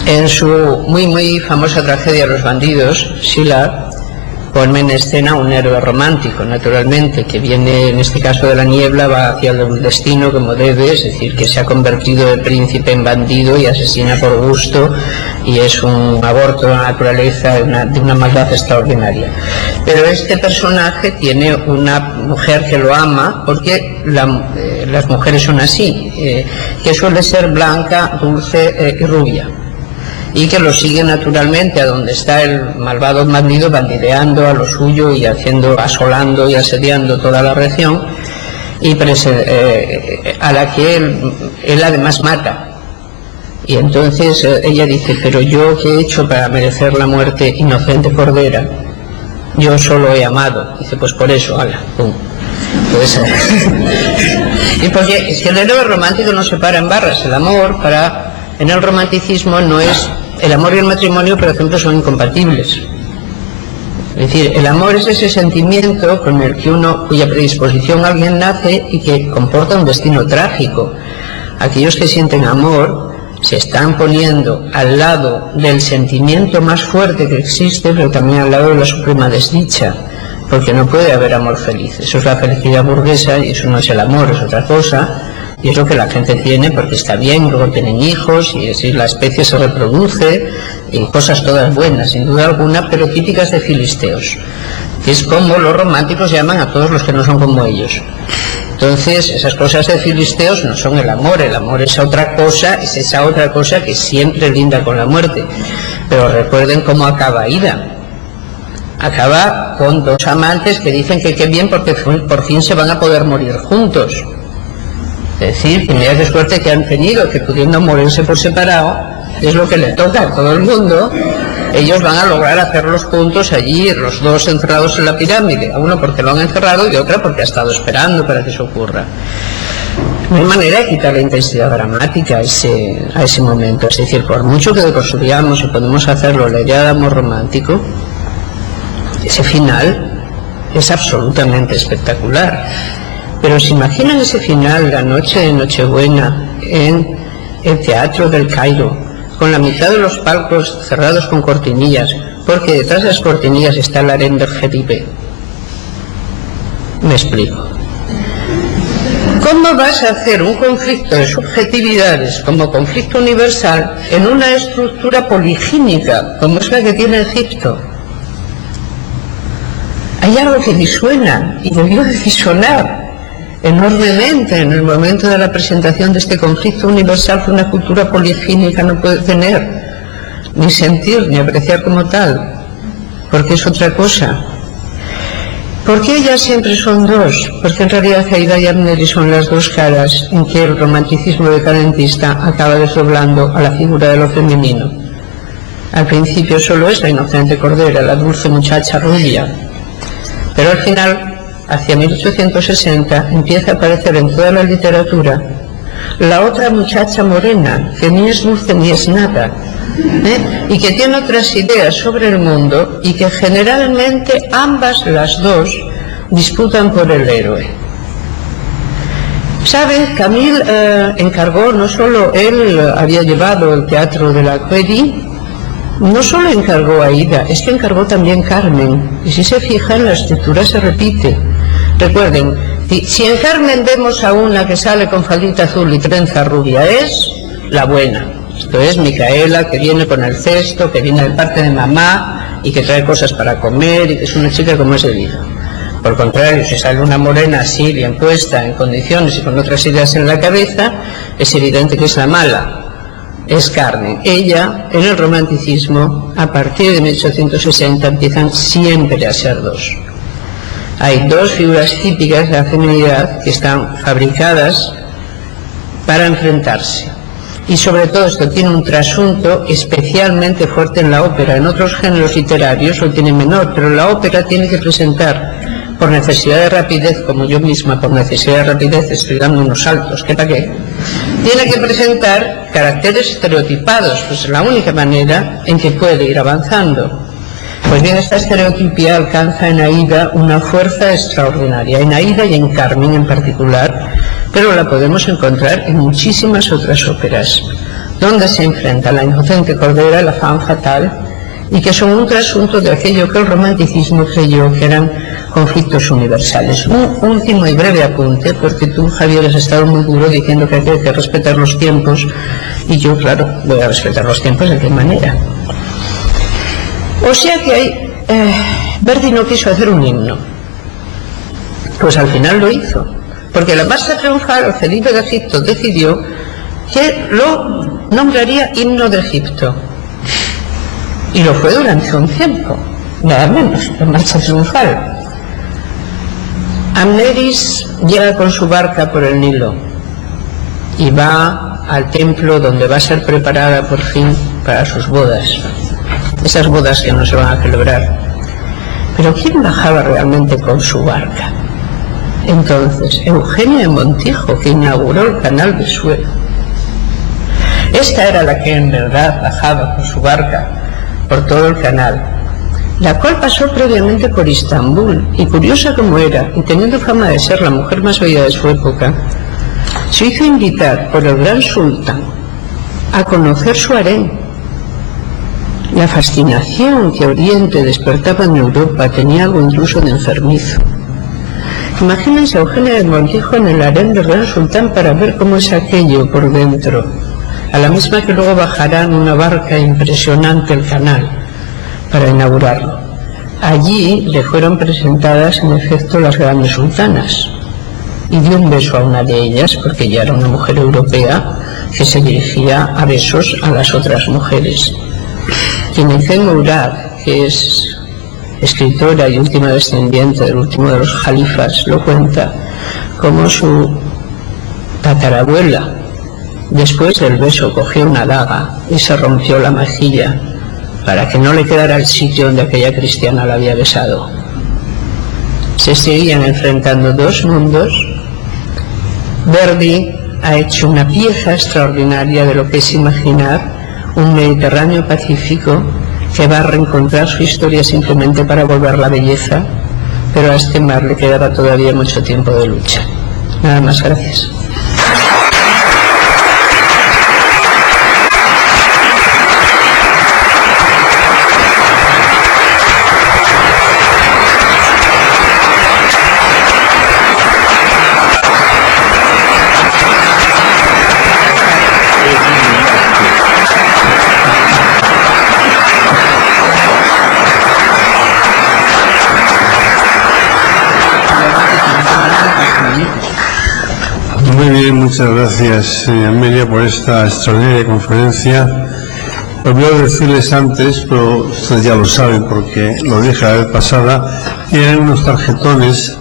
En su muy famosa tragedia Los bandidos, Sila pone en escena un héroe romántico, naturalmente, que viene, en este caso de la niebla, va hacia el destino como debe, es decir, que se ha convertido de príncipe en bandido y asesina por gusto, y es un aborto de la naturaleza de una maldad extraordinaria. Pero este personaje tiene una mujer que lo ama, porque las mujeres son así, que suele ser blanca, dulce y rubia, y que lo sigue naturalmente a donde está el malvado bandido, bandideando a lo suyo y asolando y asediando toda la región, y a la que él además mata. Y entonces ella dice, pero yo ¿qué he hecho para merecer la muerte, inocente cordera? Yo solo he amado. Dice, pues por eso, ala, pum. Pues, y porque es que el héroe romántico no se para en barras, el amor para En el romanticismo no es... El amor y el matrimonio, por ejemplo, son incompatibles. Es decir, el amor es ese sentimiento con el que cuya predisposición alguien nace y que comporta un destino trágico. Aquellos que sienten amor se están poniendo al lado del sentimiento más fuerte que existe, pero también al lado de la suprema desdicha, porque no puede haber amor feliz. Eso es la felicidad burguesa y eso no es el amor, es otra cosa, y es lo que la gente tiene porque está bien, luego tienen hijos y así la especie se reproduce y cosas todas buenas, sin duda alguna, pero típicas de filisteos, que es como los románticos llaman a todos los que no son como ellos. Entonces, esas cosas de filisteos no son el amor es otra cosa, es esa otra cosa que siempre linda con la muerte. Pero recuerden cómo acaba Aída. Acaba con dos amantes que dicen que qué bien porque por fin se van a poder morir juntos. Es decir, que mira qué suerte que han tenido, que pudiendo morirse por separado, es lo que le toca a todo el mundo. Ellos van a lograr hacerlos juntos allí, los dos encerrados en la pirámide, a uno porque lo han encerrado y otra porque ha estado esperando para que eso ocurra. No hay manera de quitar la intensidad dramática a ese momento. Es decir, por mucho que deconstruyamos y podemos hacerlo la idea de amor romántico, ese final es absolutamente espectacular. Pero se imaginan ese final, la noche de Nochebuena, en el Teatro del Cairo, con la mitad de los palcos cerrados con cortinillas, porque detrás de las cortinillas está el harén del Gedipe. Me explico. ¿Cómo vas a hacer un conflicto de subjetividades como conflicto universal en una estructura poligínica como es la que tiene Egipto? Hay algo que disuena y debió de disonar enormemente en el momento de la presentación de este conflicto universal que una cultura poligínica no puede tener, ni sentir, ni apreciar como tal, porque es otra cosa. ¿Por qué ellas siempre son dos? Porque en realidad Aída y Amneris son las dos caras en que el romanticismo decadentista acaba desdoblando a la figura de lo femenino. Al principio solo es la inocente cordera, la dulce muchacha rubia, pero al final, hacia 1860, empieza a aparecer en toda la literatura la otra muchacha morena, que ni es dulce ni es nada, y que tiene otras ideas sobre el mundo y que generalmente ambas las dos disputan por el héroe. ¿Saben? Camille encargó, no solo él había llevado el teatro de la Comédie, no solo encargó a Aída, es que encargó también Carmen, y si se fijan la estructura se repite. Recuerden, si en Carmen vemos a una que sale con faldita azul y trenza rubia, es la buena. Esto es Micaela, que viene con el cesto, que viene de parte de mamá y que trae cosas para comer y que es una chica como es debido. Por contrario, si sale una morena así, bien puesta, en condiciones y con otras ideas en la cabeza, es evidente que es la mala. Es Carmen. Ella, en el romanticismo, a partir de 1860, empiezan siempre a ser dos. Hay dos figuras típicas de la feminidad que están fabricadas para enfrentarse. Y sobre todo esto tiene un trasunto especialmente fuerte en la ópera. En otros géneros literarios lo tiene menor, pero la ópera tiene que presentar, por necesidad de rapidez, como yo misma por necesidad de rapidez estoy dando unos saltos, ¿qué para qué? Tiene que presentar caracteres estereotipados, pues es la única manera en que puede ir avanzando. Pues bien, esta estereotipia alcanza en Aída una fuerza extraordinaria, en Aída y en Carmen en particular, pero la podemos encontrar en muchísimas otras óperas, donde se enfrenta la inocente cordera, la femme fatale, y que son un trasunto de aquello que el romanticismo creyó que eran conflictos universales. Un último y breve apunte, porque tú, Javier, has estado muy duro diciendo que hay que respetar los tiempos, y yo, claro, voy a respetar los tiempos de qué manera. O sea que Verdi no quiso hacer un himno, pues al final lo hizo, porque la marcha triunfal, Felipe de Egipto decidió que lo nombraría himno de Egipto, y lo fue durante un tiempo, nada menos, la marcha triunfal. Amneris llega con su barca por el Nilo y va al templo donde va a ser preparada por fin para sus bodas, esas bodas que no se van a celebrar. Pero ¿quién bajaba realmente con su barca? Entonces, Eugenio de Montijo, que inauguró el canal de Suez. Esta era la que en verdad bajaba con su barca por todo el canal, la cual pasó previamente por Istambul, y curiosa como era, y teniendo fama de ser la mujer más bella de su época, se hizo invitar por el gran sultán a conocer su harén. La fascinación que Oriente despertaba en Europa tenía algo incluso de enfermizo. Imagínense a Eugenia del Montijo en el harén del gran sultán para ver cómo es aquello por dentro, a la misma que luego bajará en una barca impresionante el canal para inaugurarlo. Allí le fueron presentadas en efecto las grandes sultanas, y dio un beso a una de ellas, porque ya era una mujer europea que se dirigía a besos a las otras mujeres. Tinecén Mourad, que es escritora y última descendiente del último de los jalifas, lo cuenta como su tatarabuela, después del beso, cogió una daga y se rompió la mejilla para que no le quedara el sitio donde aquella cristiana la había besado. Se seguían enfrentando dos mundos. Verdi ha hecho una pieza extraordinaria de lo que es imaginar un Mediterráneo pacífico que va a reencontrar su historia simplemente para volver la belleza, pero a este mar le quedará todavía mucho tiempo de lucha. Nada más, gracias. Muchas gracias, Amelia, por esta extraordinaria conferencia. Olvidé decirles antes, pero ustedes ya lo saben porque lo dije la vez pasada, tienen unos tarjetones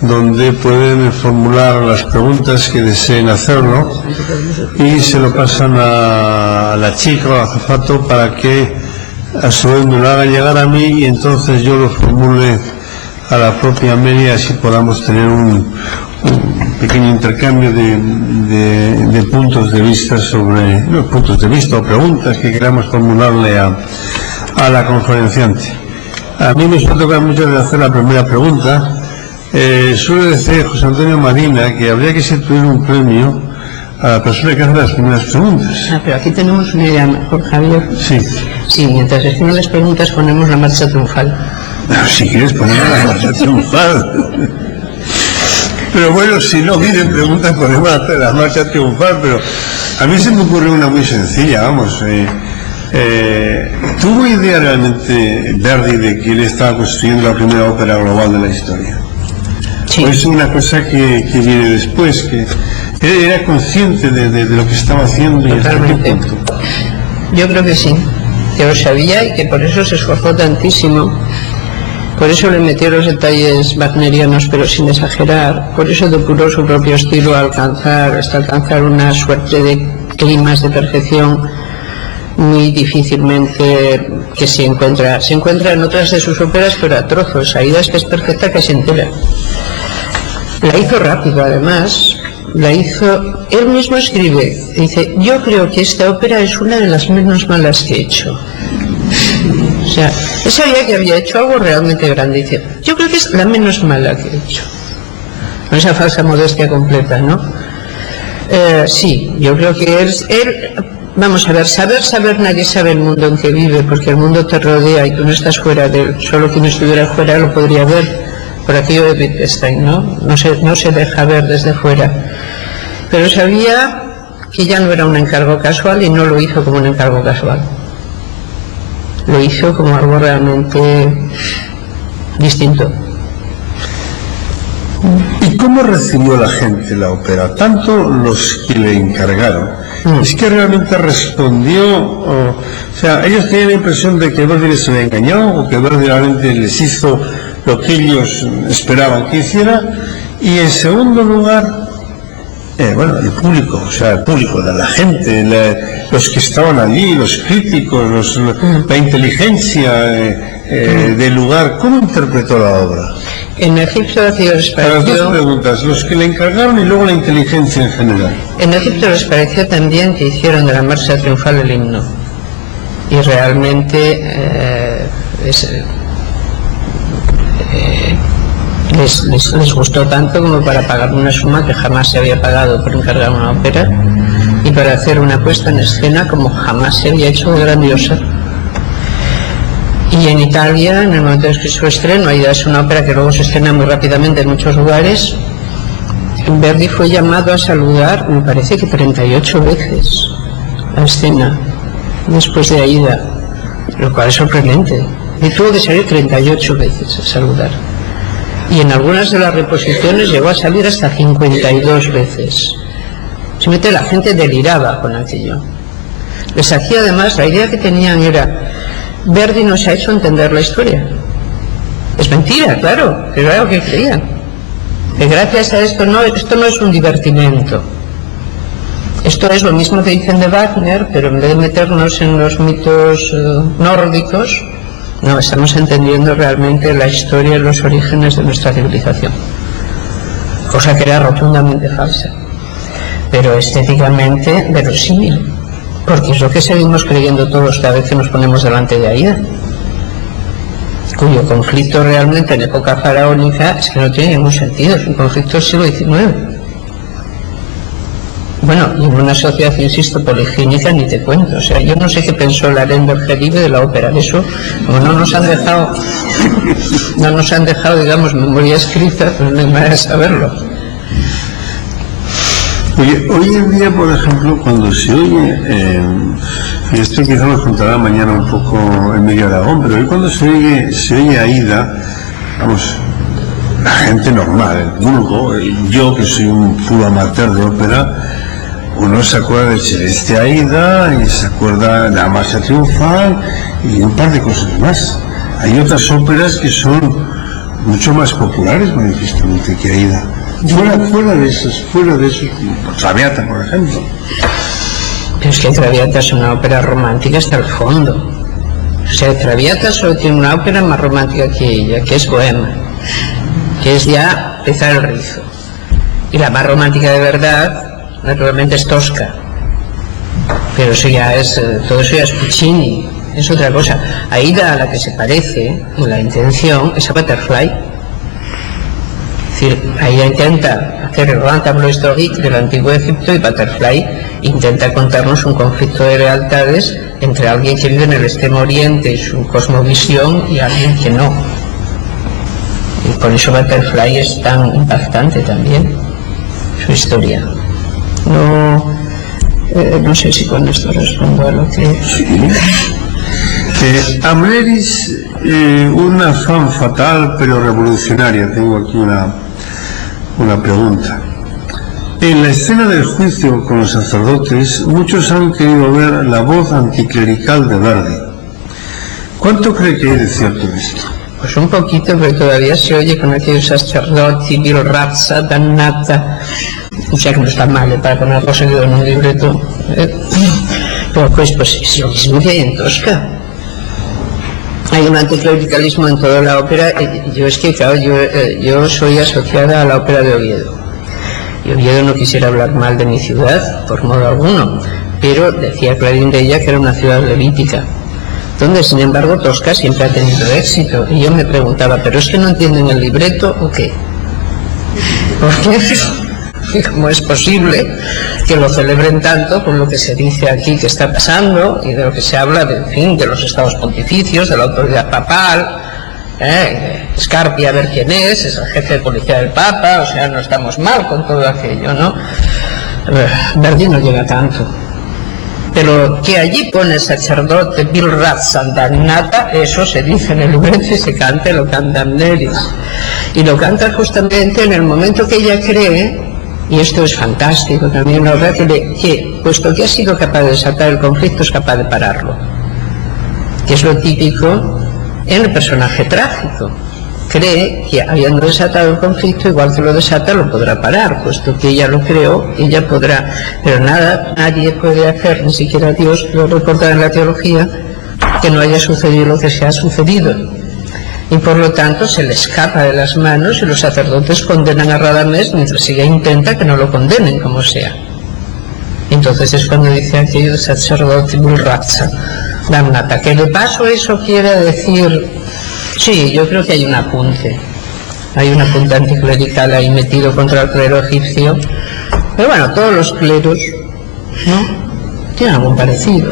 donde pueden formular las preguntas que deseen hacerlo y se lo pasan a la chica o al azafato para que a su vez me lo haga llegar a mí y entonces yo lo formule a la propia Amelia, así podamos tener un pequeño intercambio de puntos de vista sobre los puntos de vista o preguntas que queramos formularle a la conferenciante. A mí me suele tocar mucho de hacer la primera pregunta. Suele decir José Antonio Marina que habría que instituir un premio a la persona que hace las primeras preguntas. Pero aquí tenemos una idea mejor, Javier. Sí. Sí, mientras escriben las preguntas ponemos la marcha triunfal. Si quieres ponemos la marcha triunfal. Pero bueno, si no vienen preguntas podemos hacer la marcha triunfal, pero a mí se me ocurre una muy sencilla, vamos. ¿Tuvo idea realmente Verdi de que él estaba construyendo la primera ópera global de la historia? Sí. ¿O es una cosa que viene después, que él era consciente de lo que estaba haciendo y hasta qué punto? Yo creo que sí, que lo sabía y que por eso se esforzó tantísimo. Por eso le metió los detalles wagnerianos, pero sin exagerar. Por eso depuró su propio estilo hasta alcanzar una suerte de climas de perfección muy difícilmente que se encuentra en otras de sus óperas, pero a trozos. Aida es que es perfecta casi entera. La hizo rápido, además. Él mismo escribe, dice: yo creo que esta ópera es una de las menos malas que he hecho. O sea, él sabía que había hecho algo realmente grande. Dice: yo creo que es la menos mala que he hecho. Con esa falsa modestia completa, ¿no? Sí, yo creo que él, vamos a ver, saber nadie sabe el mundo en que vive, porque el mundo te rodea y tú no estás fuera de él. Solo quien estuviera fuera lo podría ver, por aquello de Wittgenstein, ¿no? No se deja ver desde fuera. Pero sabía que ya no era un encargo casual y no lo hizo como un encargo casual. Lo hizo como algo realmente distinto. ¿Y cómo recibió la gente la ópera? Tanto los que le encargaron. ¿Es que realmente respondió? O sea, ellos tenían la impresión de que Verdi les había engañado o que Verdi realmente les hizo lo que ellos esperaban que hiciera. Y en segundo lugar, bueno, el público, o sea, el público, la gente, los que estaban allí, los críticos, la inteligencia del lugar, ¿cómo interpretó la obra? En Egipto les Para las dos pareció, preguntas, los que le encargaron y luego la inteligencia en general. en Egipto les pareció también que hicieron de la marcha triunfal el himno. Y realmente les gustó tanto como para pagar una suma que jamás se había pagado por encargar una ópera y para hacer una puesta en escena como jamás se había hecho, grandiosa. Y en Italia, en el momento en que su estreno, Aida es una ópera que luego se estrena muy rápidamente en muchos lugares, Verdi fue llamado a saludar, me parece que 38 veces la escena después de Aida, lo cual es sorprendente. Y tuvo que salir 38 veces a saludar. Y en algunas de las reposiciones llegó a salir hasta 52 veces. Simplemente la gente deliraba con aquello. Les hacía además, la idea que tenían era: Verdi nos ha hecho entender la historia. Es mentira, claro, pero era lo que creían. Que gracias a esto no es un divertimento. Esto es lo mismo que dicen de Wagner, pero en vez de meternos en los mitos nórdicos, no, estamos entendiendo realmente la historia y los orígenes de nuestra civilización. Cosa que era rotundamente falsa, pero estéticamente verosímil, porque es lo que seguimos creyendo todos cada vez que nos ponemos delante de Aida, cuyo conflicto realmente en época faraónica es que no tiene ningún sentido, es un conflicto del siglo XIX. Bueno, y en una sociedad, insisto, poligínica ni te cuento. O sea, yo no sé qué pensó la Bergeribe de la ópera. De eso, como no nos han dejado, digamos, memoria escrita, pues no hay manera de saberlo. Oye, hoy en día, por ejemplo, cuando se oye, y esto quizá nos contará mañana un poco Emilio Aragón, pero hoy cuando se oye Aida, vamos, la gente normal, el vulgo, yo que soy un puro amateur de ópera, uno se acuerda de Celeste Aida y se acuerda de la Marcha Triunfal y un par de cosas más. Hay otras óperas que son mucho más populares manifestamente que Aida. Fuera de esos, como Traviata, por ejemplo. Pero es que Traviata es una ópera romántica hasta el fondo. O sea, Traviata solo tiene una ópera más romántica que ella, que es Bohème, que es ya empezar el rizo. Y la más romántica de verdad, naturalmente, es Tosca. Pero eso ya es, todo eso ya es Puccini, es otra cosa. Aida, a la que se parece en la intención, es a Butterfly. Es decir, ella intenta hacer el gran tableau historique del antiguo Egipto y Butterfly intenta contarnos un conflicto de lealtades entre alguien que vive en el extremo oriente y su cosmovisión y alguien que no. Y por eso Butterfly es tan impactante también, su historia. No sé si con esto respondo a lo que... Amneris, una fan fatal pero revolucionaria. Tengo aquí una pregunta. En la escena del juicio con los sacerdotes, muchos han querido ver la voz anticlerical de Verdi. ¿Cuánto cree que hay de cierto en esto? Pues un poquito, pero todavía se oye con aquellos sacerdotes, vil razza, dannata. O sea que no está mal para ponerlo seguido en un libreto. Pues es lo mismo que hay en Tosca. Hay un anticlericalismo en toda la ópera. Yo es que, claro, yo soy asociada a la ópera de Oviedo. Y Oviedo no quisiera hablar mal de mi ciudad, por modo alguno, pero decía Clarín de ella que era una ciudad levítica, donde sin embargo Tosca siempre ha tenido éxito. Y yo me preguntaba, ¿pero es que no entienden el libreto o qué? Porque ¿cómo es posible que lo celebren tanto con lo que se dice aquí que está pasando y de lo que se habla de, en fin, de los estados pontificios, de la autoridad papal? Scarpi, a ver quién es el jefe de policía del Papa, o sea, no estamos mal con todo aquello, ¿no? Verdi no llega tanto. Pero que allí pone el sacerdote vil razza dannata, eso se dice en el libreto y se canta, lo canta Amneris. Y lo canta justamente en el momento que ella cree, y esto es fantástico también, la verdad, que puesto que ha sido capaz de desatar el conflicto, es capaz de pararlo. Que es lo típico en el personaje trágico. Cree que habiendo desatado el conflicto, igual que lo desata, lo podrá parar, puesto que ella lo creó, ella podrá. Pero nadie puede hacer, ni siquiera Dios lo reporta en la teología, que no haya sucedido lo que se ha sucedido. y por lo tanto se le escapa de las manos y los sacerdotes condenan a Radamés mientras ella intenta que no lo condenen, como sea. Entonces es cuando dice aquello de sacerdote bulraza, damnata, que de paso eso quiere decir, sí, yo creo que hay un apunte anticlerical ahí metido contra el clero egipcio, pero bueno, todos los cleros, ¿no?, tienen algún parecido.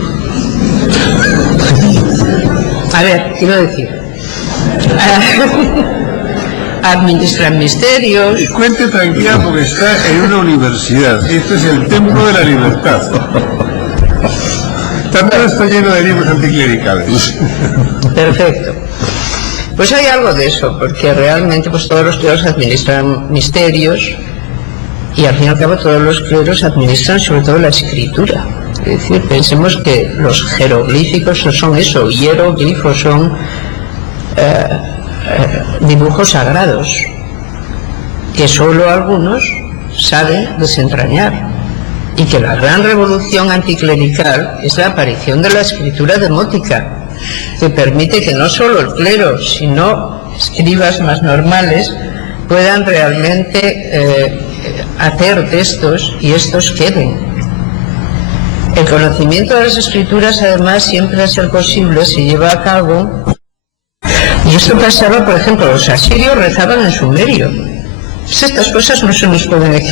A ver, quiero decir, administran misterios. Cuente tranquila porque está en una universidad. Esto es el templo de la libertad. También está lleno de libros anticlericales. Perfecto. Pues hay algo de eso, porque realmente pues todos los cleros administran misterios y al fin y al cabo todos los cleros administran sobre todo la escritura. Es decir, pensemos que los jeroglíficos son eso, hieroglifos son dibujos sagrados que solo algunos saben desentrañar, y que la gran revolución anticlerical es la aparición de la escritura demótica, que permite que no solo el clero sino escribas más normales puedan realmente hacer textos y estos queden. El conocimiento de las escrituras además siempre a ser posible se lleva a cabo. Y esto pasaba, por ejemplo, los asirios rezaban en sumerio. Pues estas cosas no se nos pueden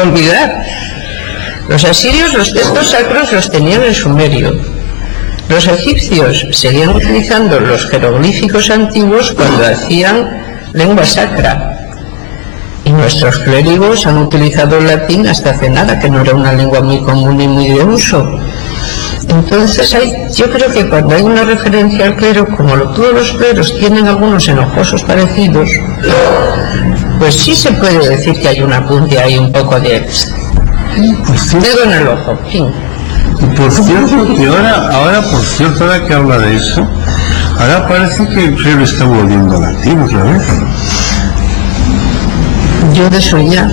olvidar. Los asirios los textos sacros los tenían en sumerio. Los egipcios seguían utilizando los jeroglíficos antiguos cuando hacían lengua sacra. Y nuestros clérigos han utilizado el latín hasta hace nada, que no era una lengua muy común y muy de uso. Entonces yo creo que cuando hay una referencia al clero, como todos los cleros tienen algunos enojosos parecidos, pues sí se puede decir que hay un apunte ahí un poco de dedo en el ojo, fin. Y por cierto que ahora que habla de eso, ahora parece que el clero está volviendo latín otra vez. Yo de eso ya.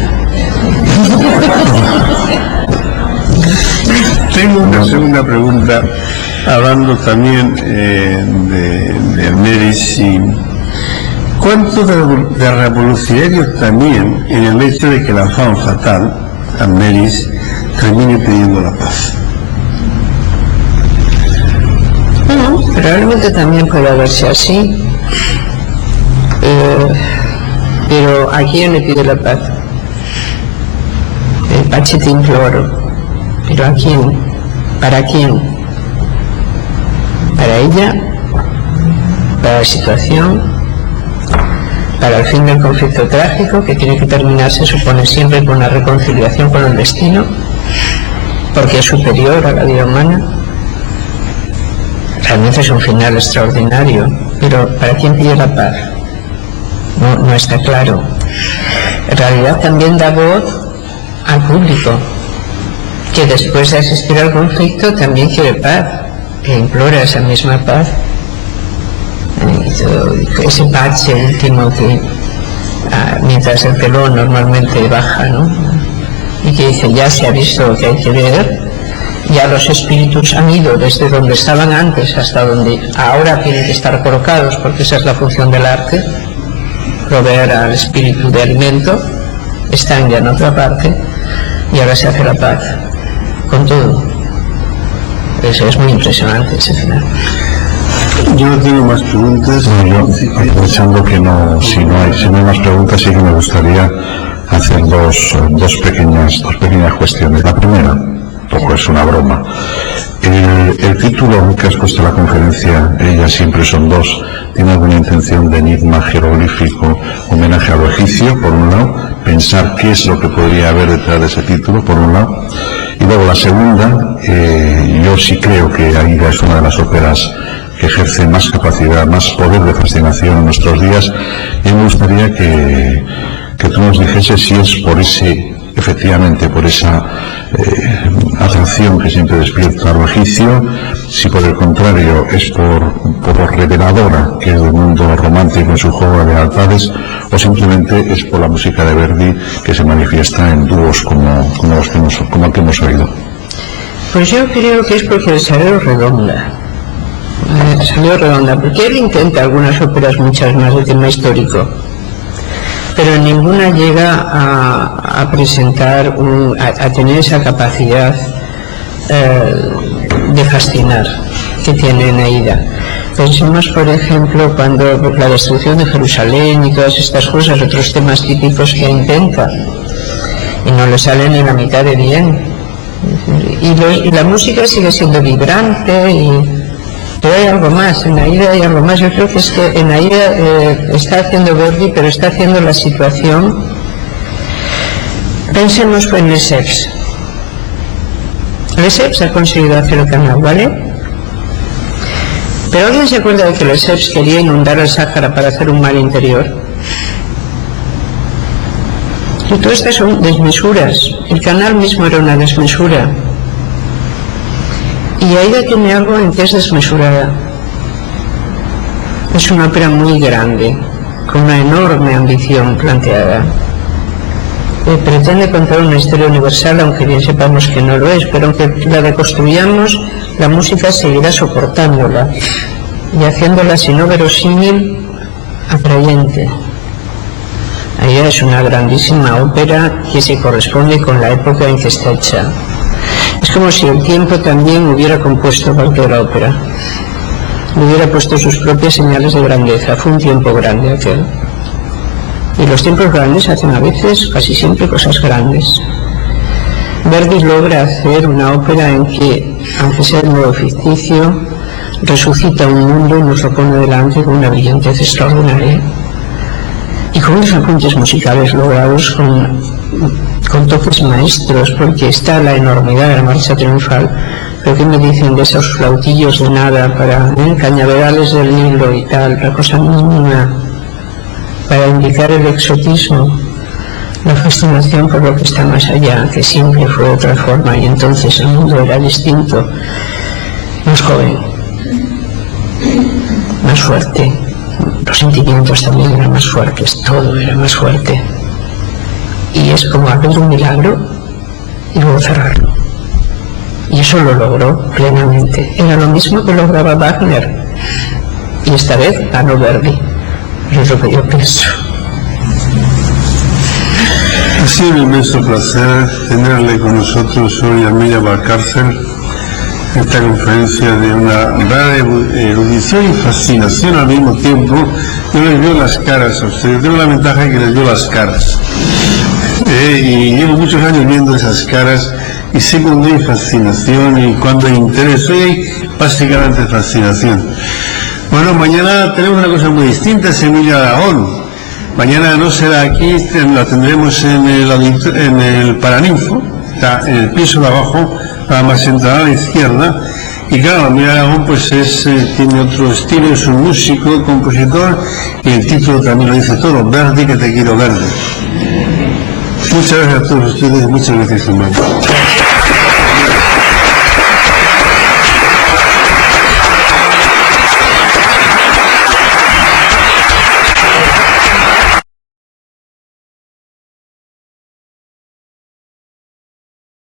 Tengo una segunda pregunta, hablando también de Amneris. ¿Cuánto de revolucionario también en el hecho de que la femme fatale, Amneris, termine pidiendo la paz? Probablemente también puede verse así, pero ¿a quién le pide la paz? El pache te imploro. ¿Pero a quién? ¿Para quién? ¿Para ella? ¿Para la situación? ¿Para el fin del conflicto trágico que tiene que terminar, se supone, siempre con una reconciliación con el destino? Porque es superior a la vida humana. Realmente es un final extraordinario, pero ¿para quién pide la paz? No está claro. En realidad también da voz al público, que después de asistir al conflicto también quiere paz, que implora esa misma paz. Ese bache último que mientras el telón normalmente baja, ¿no?, y que dice, ya se ha visto lo que hay que ver, ya los espíritus han ido desde donde estaban antes hasta donde ahora tienen que estar colocados, porque esa es la función del arte, proveer al espíritu de alimento, están ya en otra parte y ahora se hace la paz con todo. Eso es muy impresionante, ese final. Yo no tengo más preguntas. Yo, aprovechando que si no hay más preguntas, sí que me gustaría hacer dos pequeñas cuestiones. La primera, poco es una broma. El título que has puesto en la conferencia, Ellas siempre son dos, ¿tiene alguna intención de enigma jeroglífico, homenaje a lo egipcio, por un lado? Pensar qué es lo que podría haber detrás de ese título, por un lado. Y luego la segunda, yo sí creo que Aida es una de las óperas que ejerce más capacidad, más poder de fascinación en nuestros días, y me gustaría que tú nos dijese si es por efectivamente por esa atracción que siempre despierta a lo egipcio, si por el contrario es por lo reveladora que es del mundo romántico en su juego de lealtades, o simplemente es por la música de Verdi que se manifiesta en dúos como el que hemos oído. Pues yo creo que es porque el saber redonda. salió redonda, porque él intenta algunas óperas, muchas más de tema histórico, pero ninguna llega a presentar, a tener esa capacidad de fascinar que tiene Eneida. Pensemos, por ejemplo, cuando la destrucción de Jerusalén y todas estas cosas, otros temas típicos que intenta, y no le salen en la mitad de bien. Y la música sigue siendo vibrante, pero hay algo más, en Aida hay algo más. Yo creo que es que en Aida está haciendo Verdi, pero está haciendo la situación. Pensemos en Lesseps. Lesseps ha conseguido hacer el canal, ¿vale? Pero ¿alguien se acuerda de que Lesseps quería inundar el Sáhara para hacer un mar interior? Y todas estas son desmesuras. El canal mismo era una desmesura. Y Aida tiene algo en que es desmesurada. Es una ópera muy grande, con una enorme ambición planteada. Pretende contar una historia universal, aunque bien sepamos que no lo es, pero aunque la reconstruyamos, la música seguirá soportándola y haciéndola, si no verosímil, atrayente. Aida es una grandísima ópera que se corresponde con la época en que está hecha. Es como si el tiempo también hubiera compuesto parte de la ópera, le hubiera puesto sus propias señales de grandeza. Fue un tiempo grande aquel. Y los tiempos grandes hacen a veces, casi siempre, cosas grandes. Verdi logra hacer una ópera en que, aunque sea de modo ficticio, resucita un mundo y nos lo pone delante con una brillantez extraordinaria. Y con unos apuntes musicales logrados con toques maestros, porque está la enormidad de la marcha triunfal. Pero ¿qué me dicen de esos flautillos de nada para cañaverales del Nilo y tal, la cosa mínima, para indicar el exotismo, la fascinación por lo que está más allá, que siempre fue de otra forma, y entonces el mundo era distinto, más joven, más fuerte, los sentimientos también eran más fuertes, todo era más fuerte, y es como abrir un milagro y luego cerrarlo, y eso lo logró plenamente. Era lo mismo que lograba Wagner, y esta vez ganó Verdi. Eso es lo que yo pienso. Ha sido un inmenso placer tenerle con nosotros hoy a Amelia Valcárcel, esta conferencia de una rara erudición y fascinación al mismo tiempo. Yo les veo las caras a ustedes, tengo la ventaja de que les veo las caras. Y llevo muchos años viendo esas caras y sé cuando hay fascinación y cuando hay interés. Hoy hay básicamente fascinación. Bueno, mañana tenemos una cosa muy distinta, es Emilia Aragón. Mañana no será aquí, la tendremos en el Paraninfo, está en el piso de abajo, nada más entrar a la izquierda. Y claro, Emilia Aragón pues tiene otro estilo, es un músico, compositor, y el título también lo dice todo, Verdi, que te quiero verde. Muchas gracias a todos ustedes, muchas gracias, hermano.